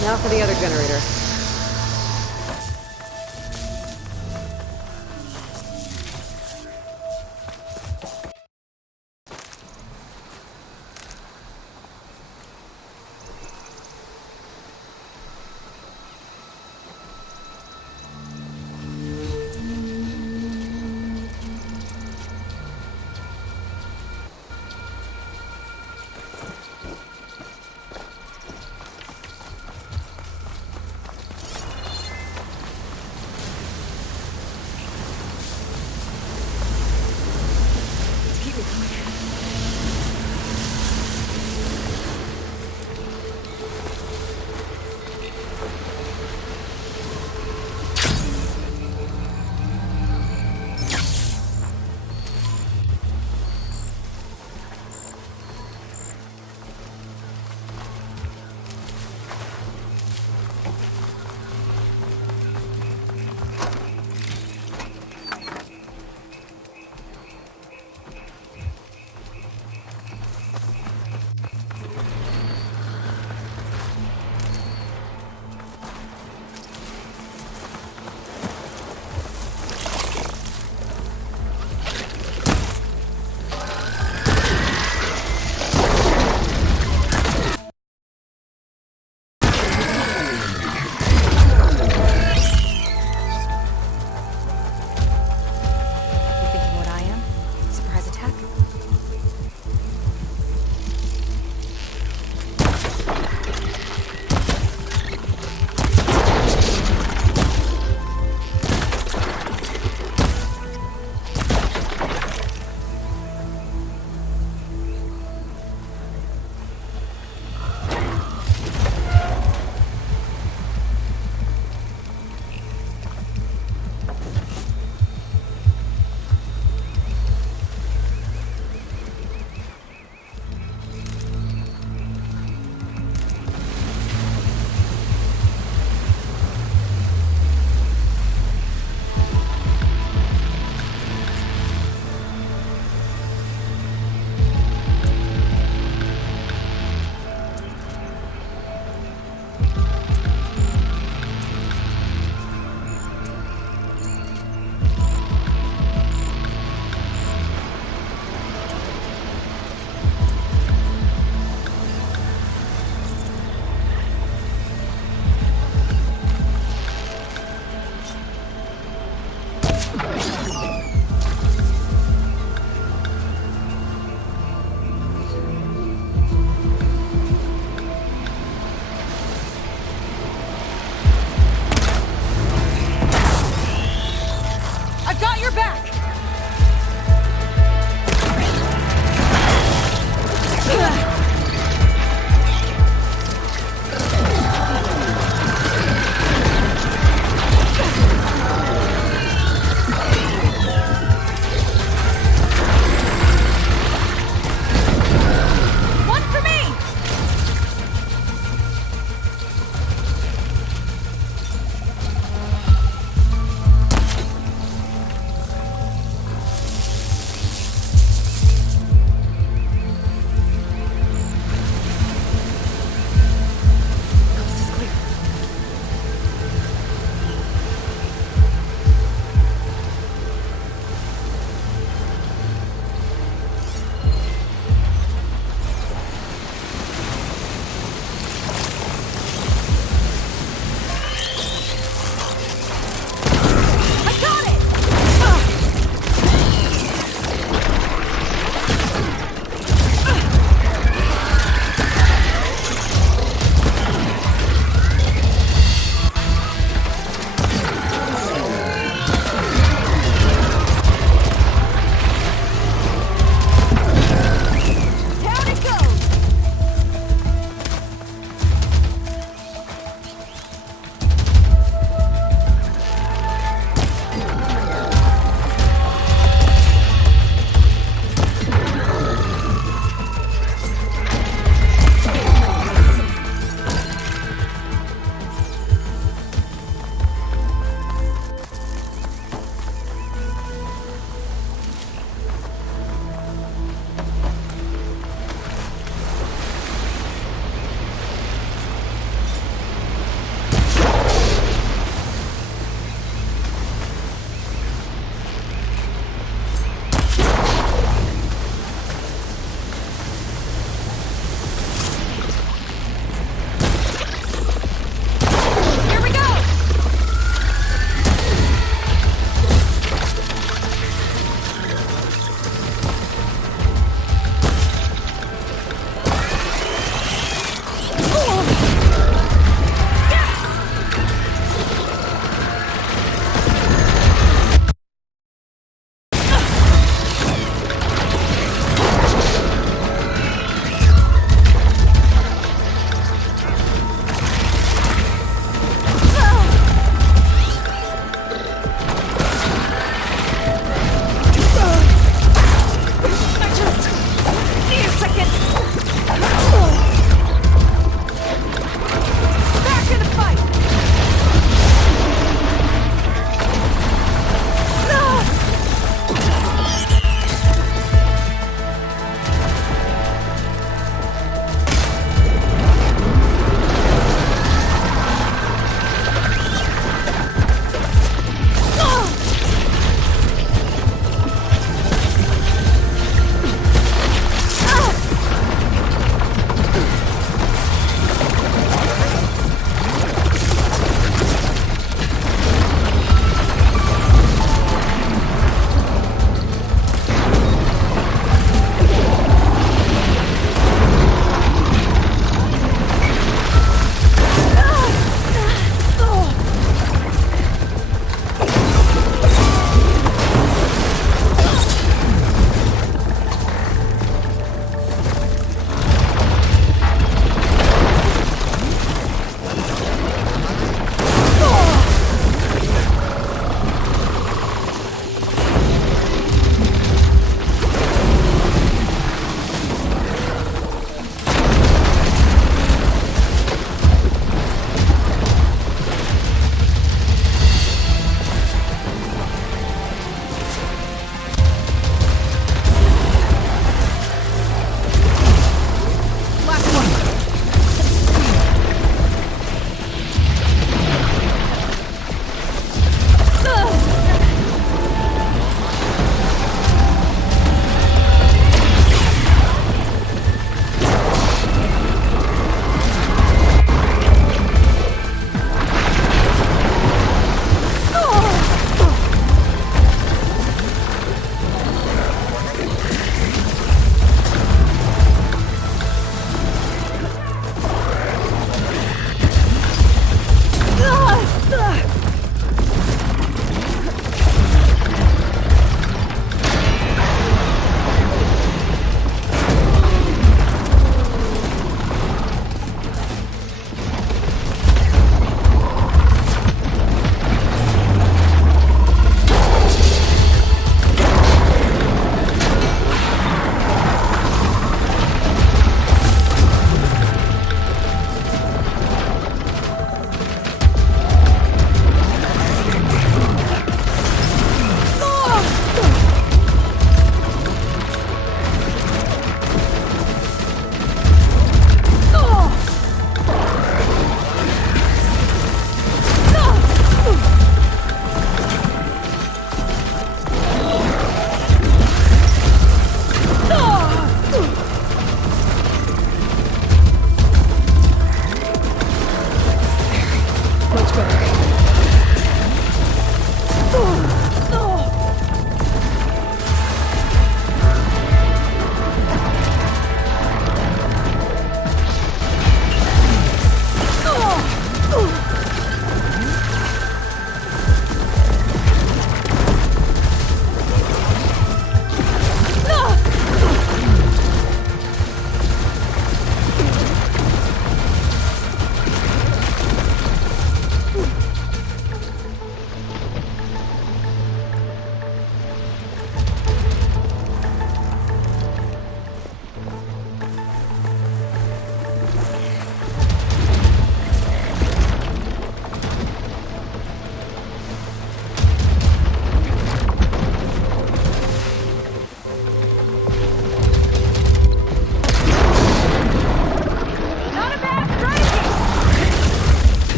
Now for the other generator.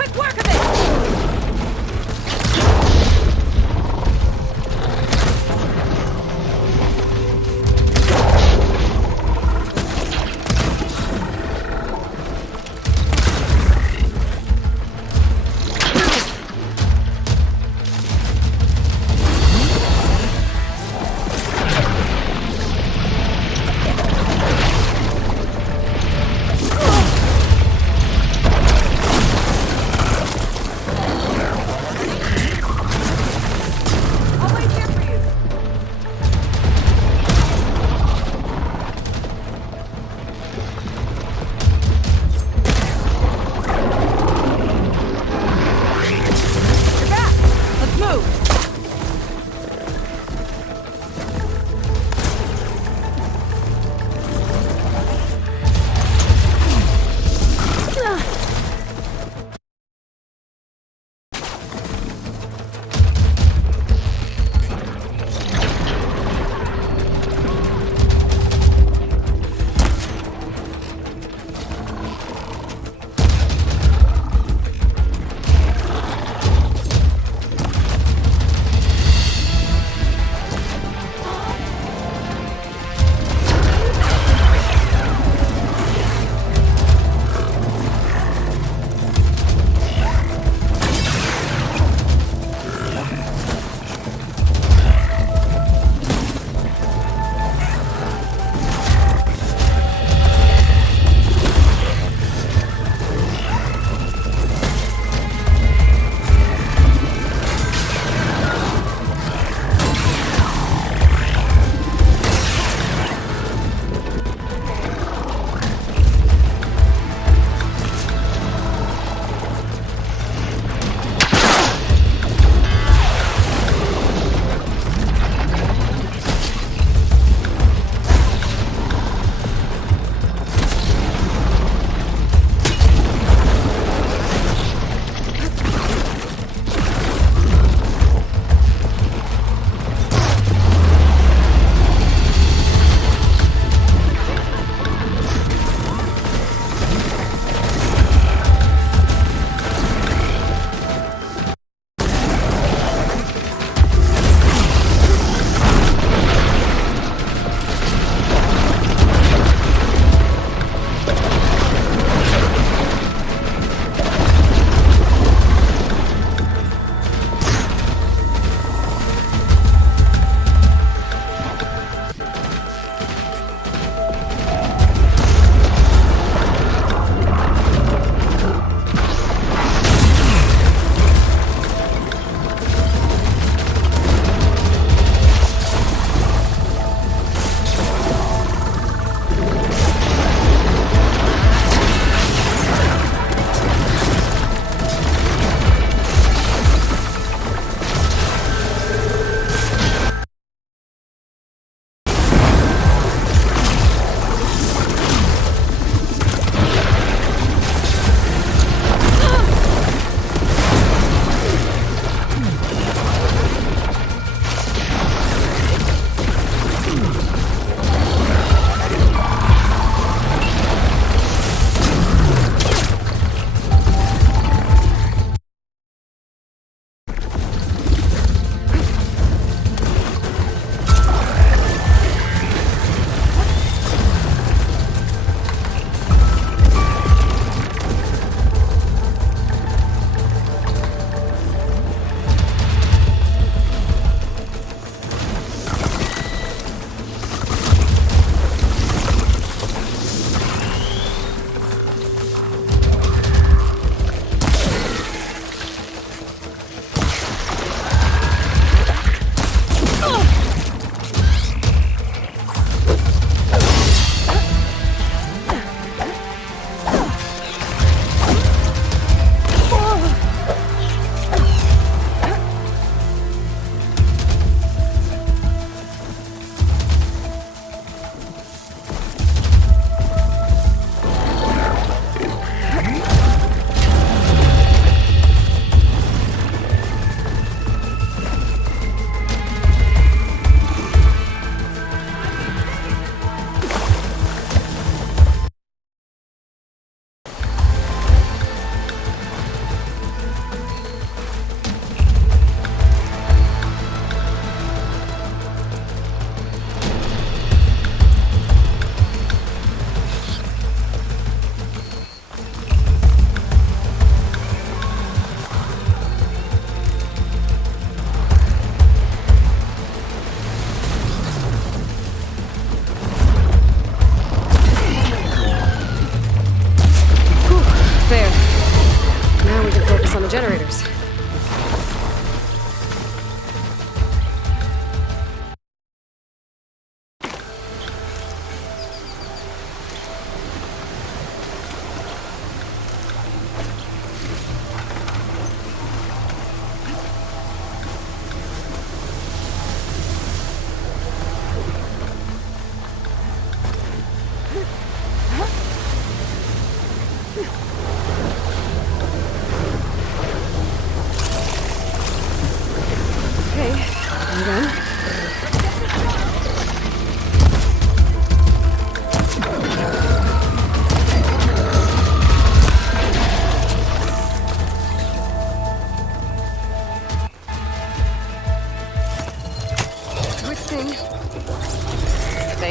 quick work of it!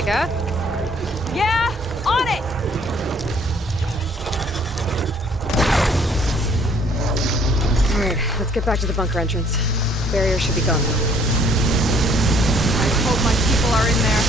Seika? Yeah, on it! Alright, let's get back to the bunker entrance. Barrier should be gone now. I hope my people are in there.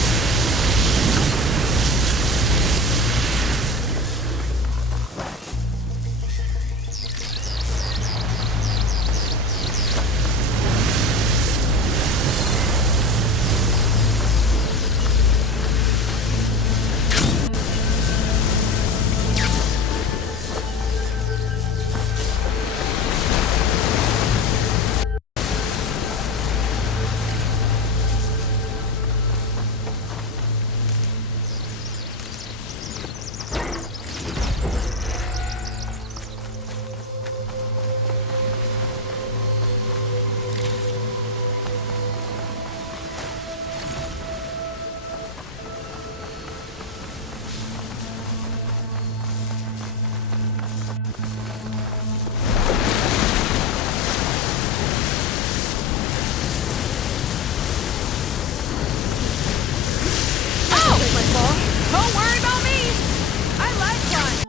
Don't worry about me! I like fun!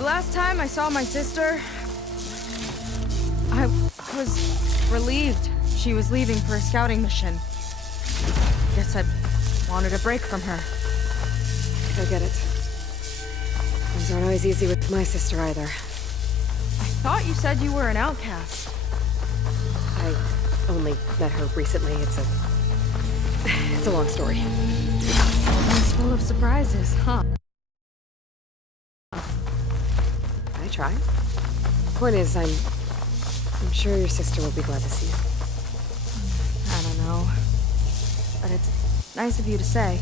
Last time I saw my sister, I was relieved she was leaving for a scouting mission. Guess I wanted a break from her. I get it. Things aren't always easy with my sister either. I thought you said you were an outcast. I only met her recently. It's a long story. It's full of surprises, huh? I try. Point is, I'm sure your sister will be glad to see you. I don't know. But it's nice of you to say.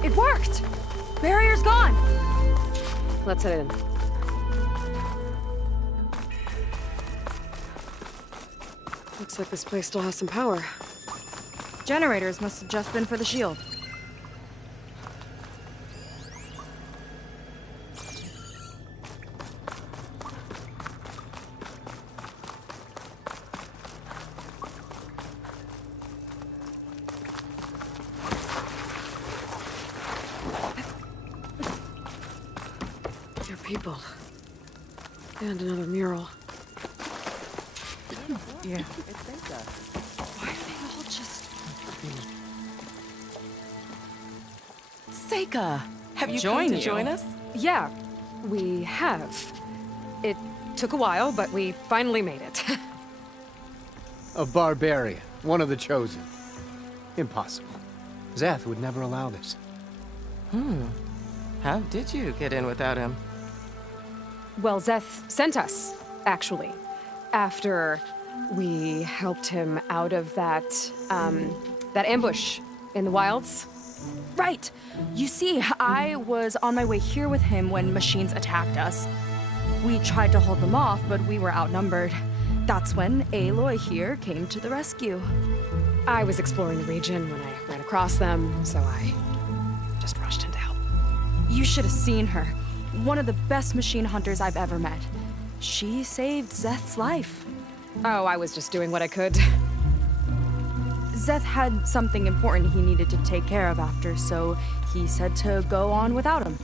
It worked! Barrier's gone! Let's head in. Looks like this place still has some power. Generators must have just been for the shield. people. And another mural. Yeah. Why are they all just... Seika, have you come to join us? Yeah, we have. It took a while, but we finally made it. A barbarian, one of the chosen. Impossible. Zeth would never allow this. How did you get in without him? Well, Zeth sent us, actually. After we helped him out of that ambush in the wilds. Right! You see, I was on my way here with him when machines attacked us. We tried to hold them off, but we were outnumbered. That's when Aloy here came to the rescue. I was exploring the region when I ran across them, so I just rushed in to help. You should have seen her. One of the best machine hunters I've ever met. She saved Zeth's life. Oh, I was just doing what I could. Zeth had something important he needed to take care of after, so he said to go on without him.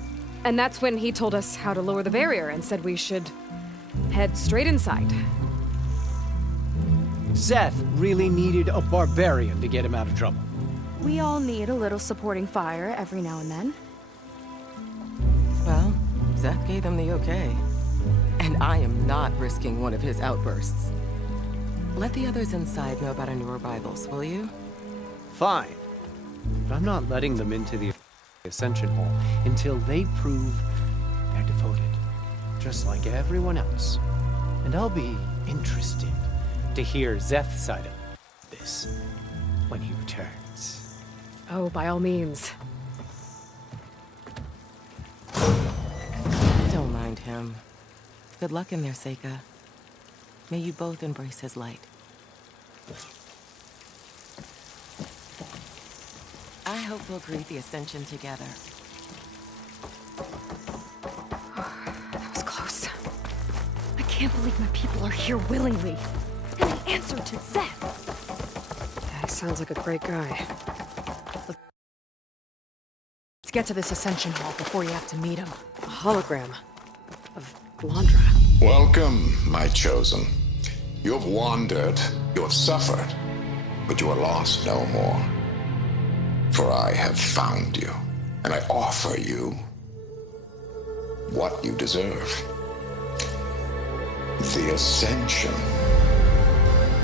And that's when he told us how to lower the barrier and said we should head straight inside. Zeth really needed a barbarian to get him out of trouble. We all need a little supporting fire every now and then. Well, Zeth gave them the okay. And I am not risking one of his outbursts. Let the others inside know about our new arrivals, will you? Fine. But I'm not letting them into the Ascension Hall until they prove they're devoted. Just like everyone else. And I'll be interested to hear Zeth's side of this when he returns. Oh, by all means. Don't mind him. Good luck in there, Seika. May you both embrace his light. I hope we'll greet the Ascension together. That was close. I can't believe my people are here willingly. And they answered to Zeth. Yeah, he sounds like a great guy. Let's get to this Ascension Hall before you have to meet him. A hologram of Landra. Welcome, my chosen. You have wandered, you have suffered, but you are lost no more. For I have found you, and I offer you what you deserve. The Ascension.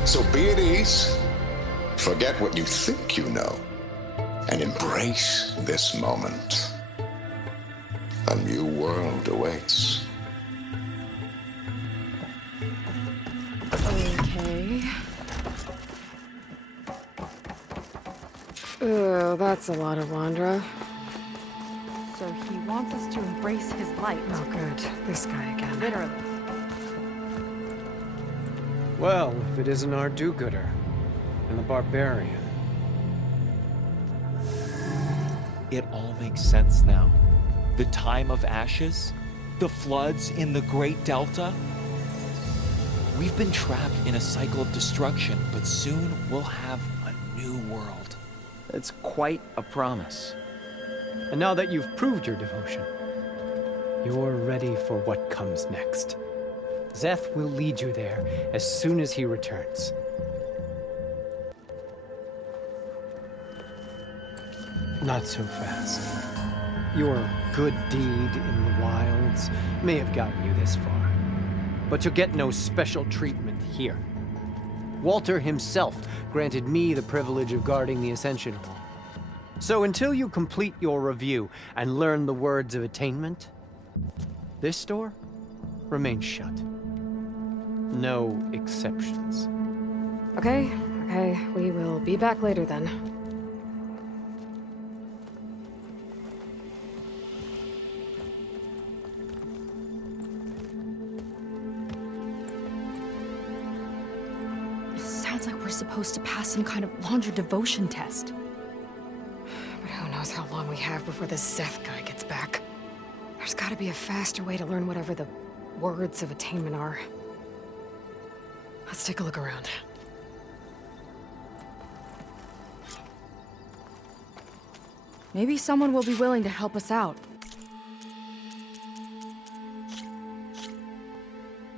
So be at ease, forget what you think you know, and embrace this moment. A new world awaits. Okay. Oh, that's a lot of Landra. So he wants us to embrace his light. Oh, good. This guy again. Literally. Well, if it isn't our do-gooder and the barbarian. It all makes sense now. The time of ashes, the floods in the Great Delta. We've been trapped in a cycle of destruction, but soon we'll have a new world. It's quite a promise. And now that you've proved your devotion, you're ready for what comes next. Zeth will lead you there as soon as he returns. Not so fast. Your good deed in the wilds may have gotten you this far, but you'll get no special treatment here. Walter himself granted me the privilege of guarding the Ascension Hall. So until you complete your review and learn the words of attainment, this door remains shut. No exceptions. Okay, we will be back later then. Sounds like we're supposed to pass some kind of Landra devotion test. But who knows how long we have before this Zeth guy gets back. There's gotta be a faster way to learn whatever the words of attainment are. Let's take a look around. Maybe someone will be willing to help us out.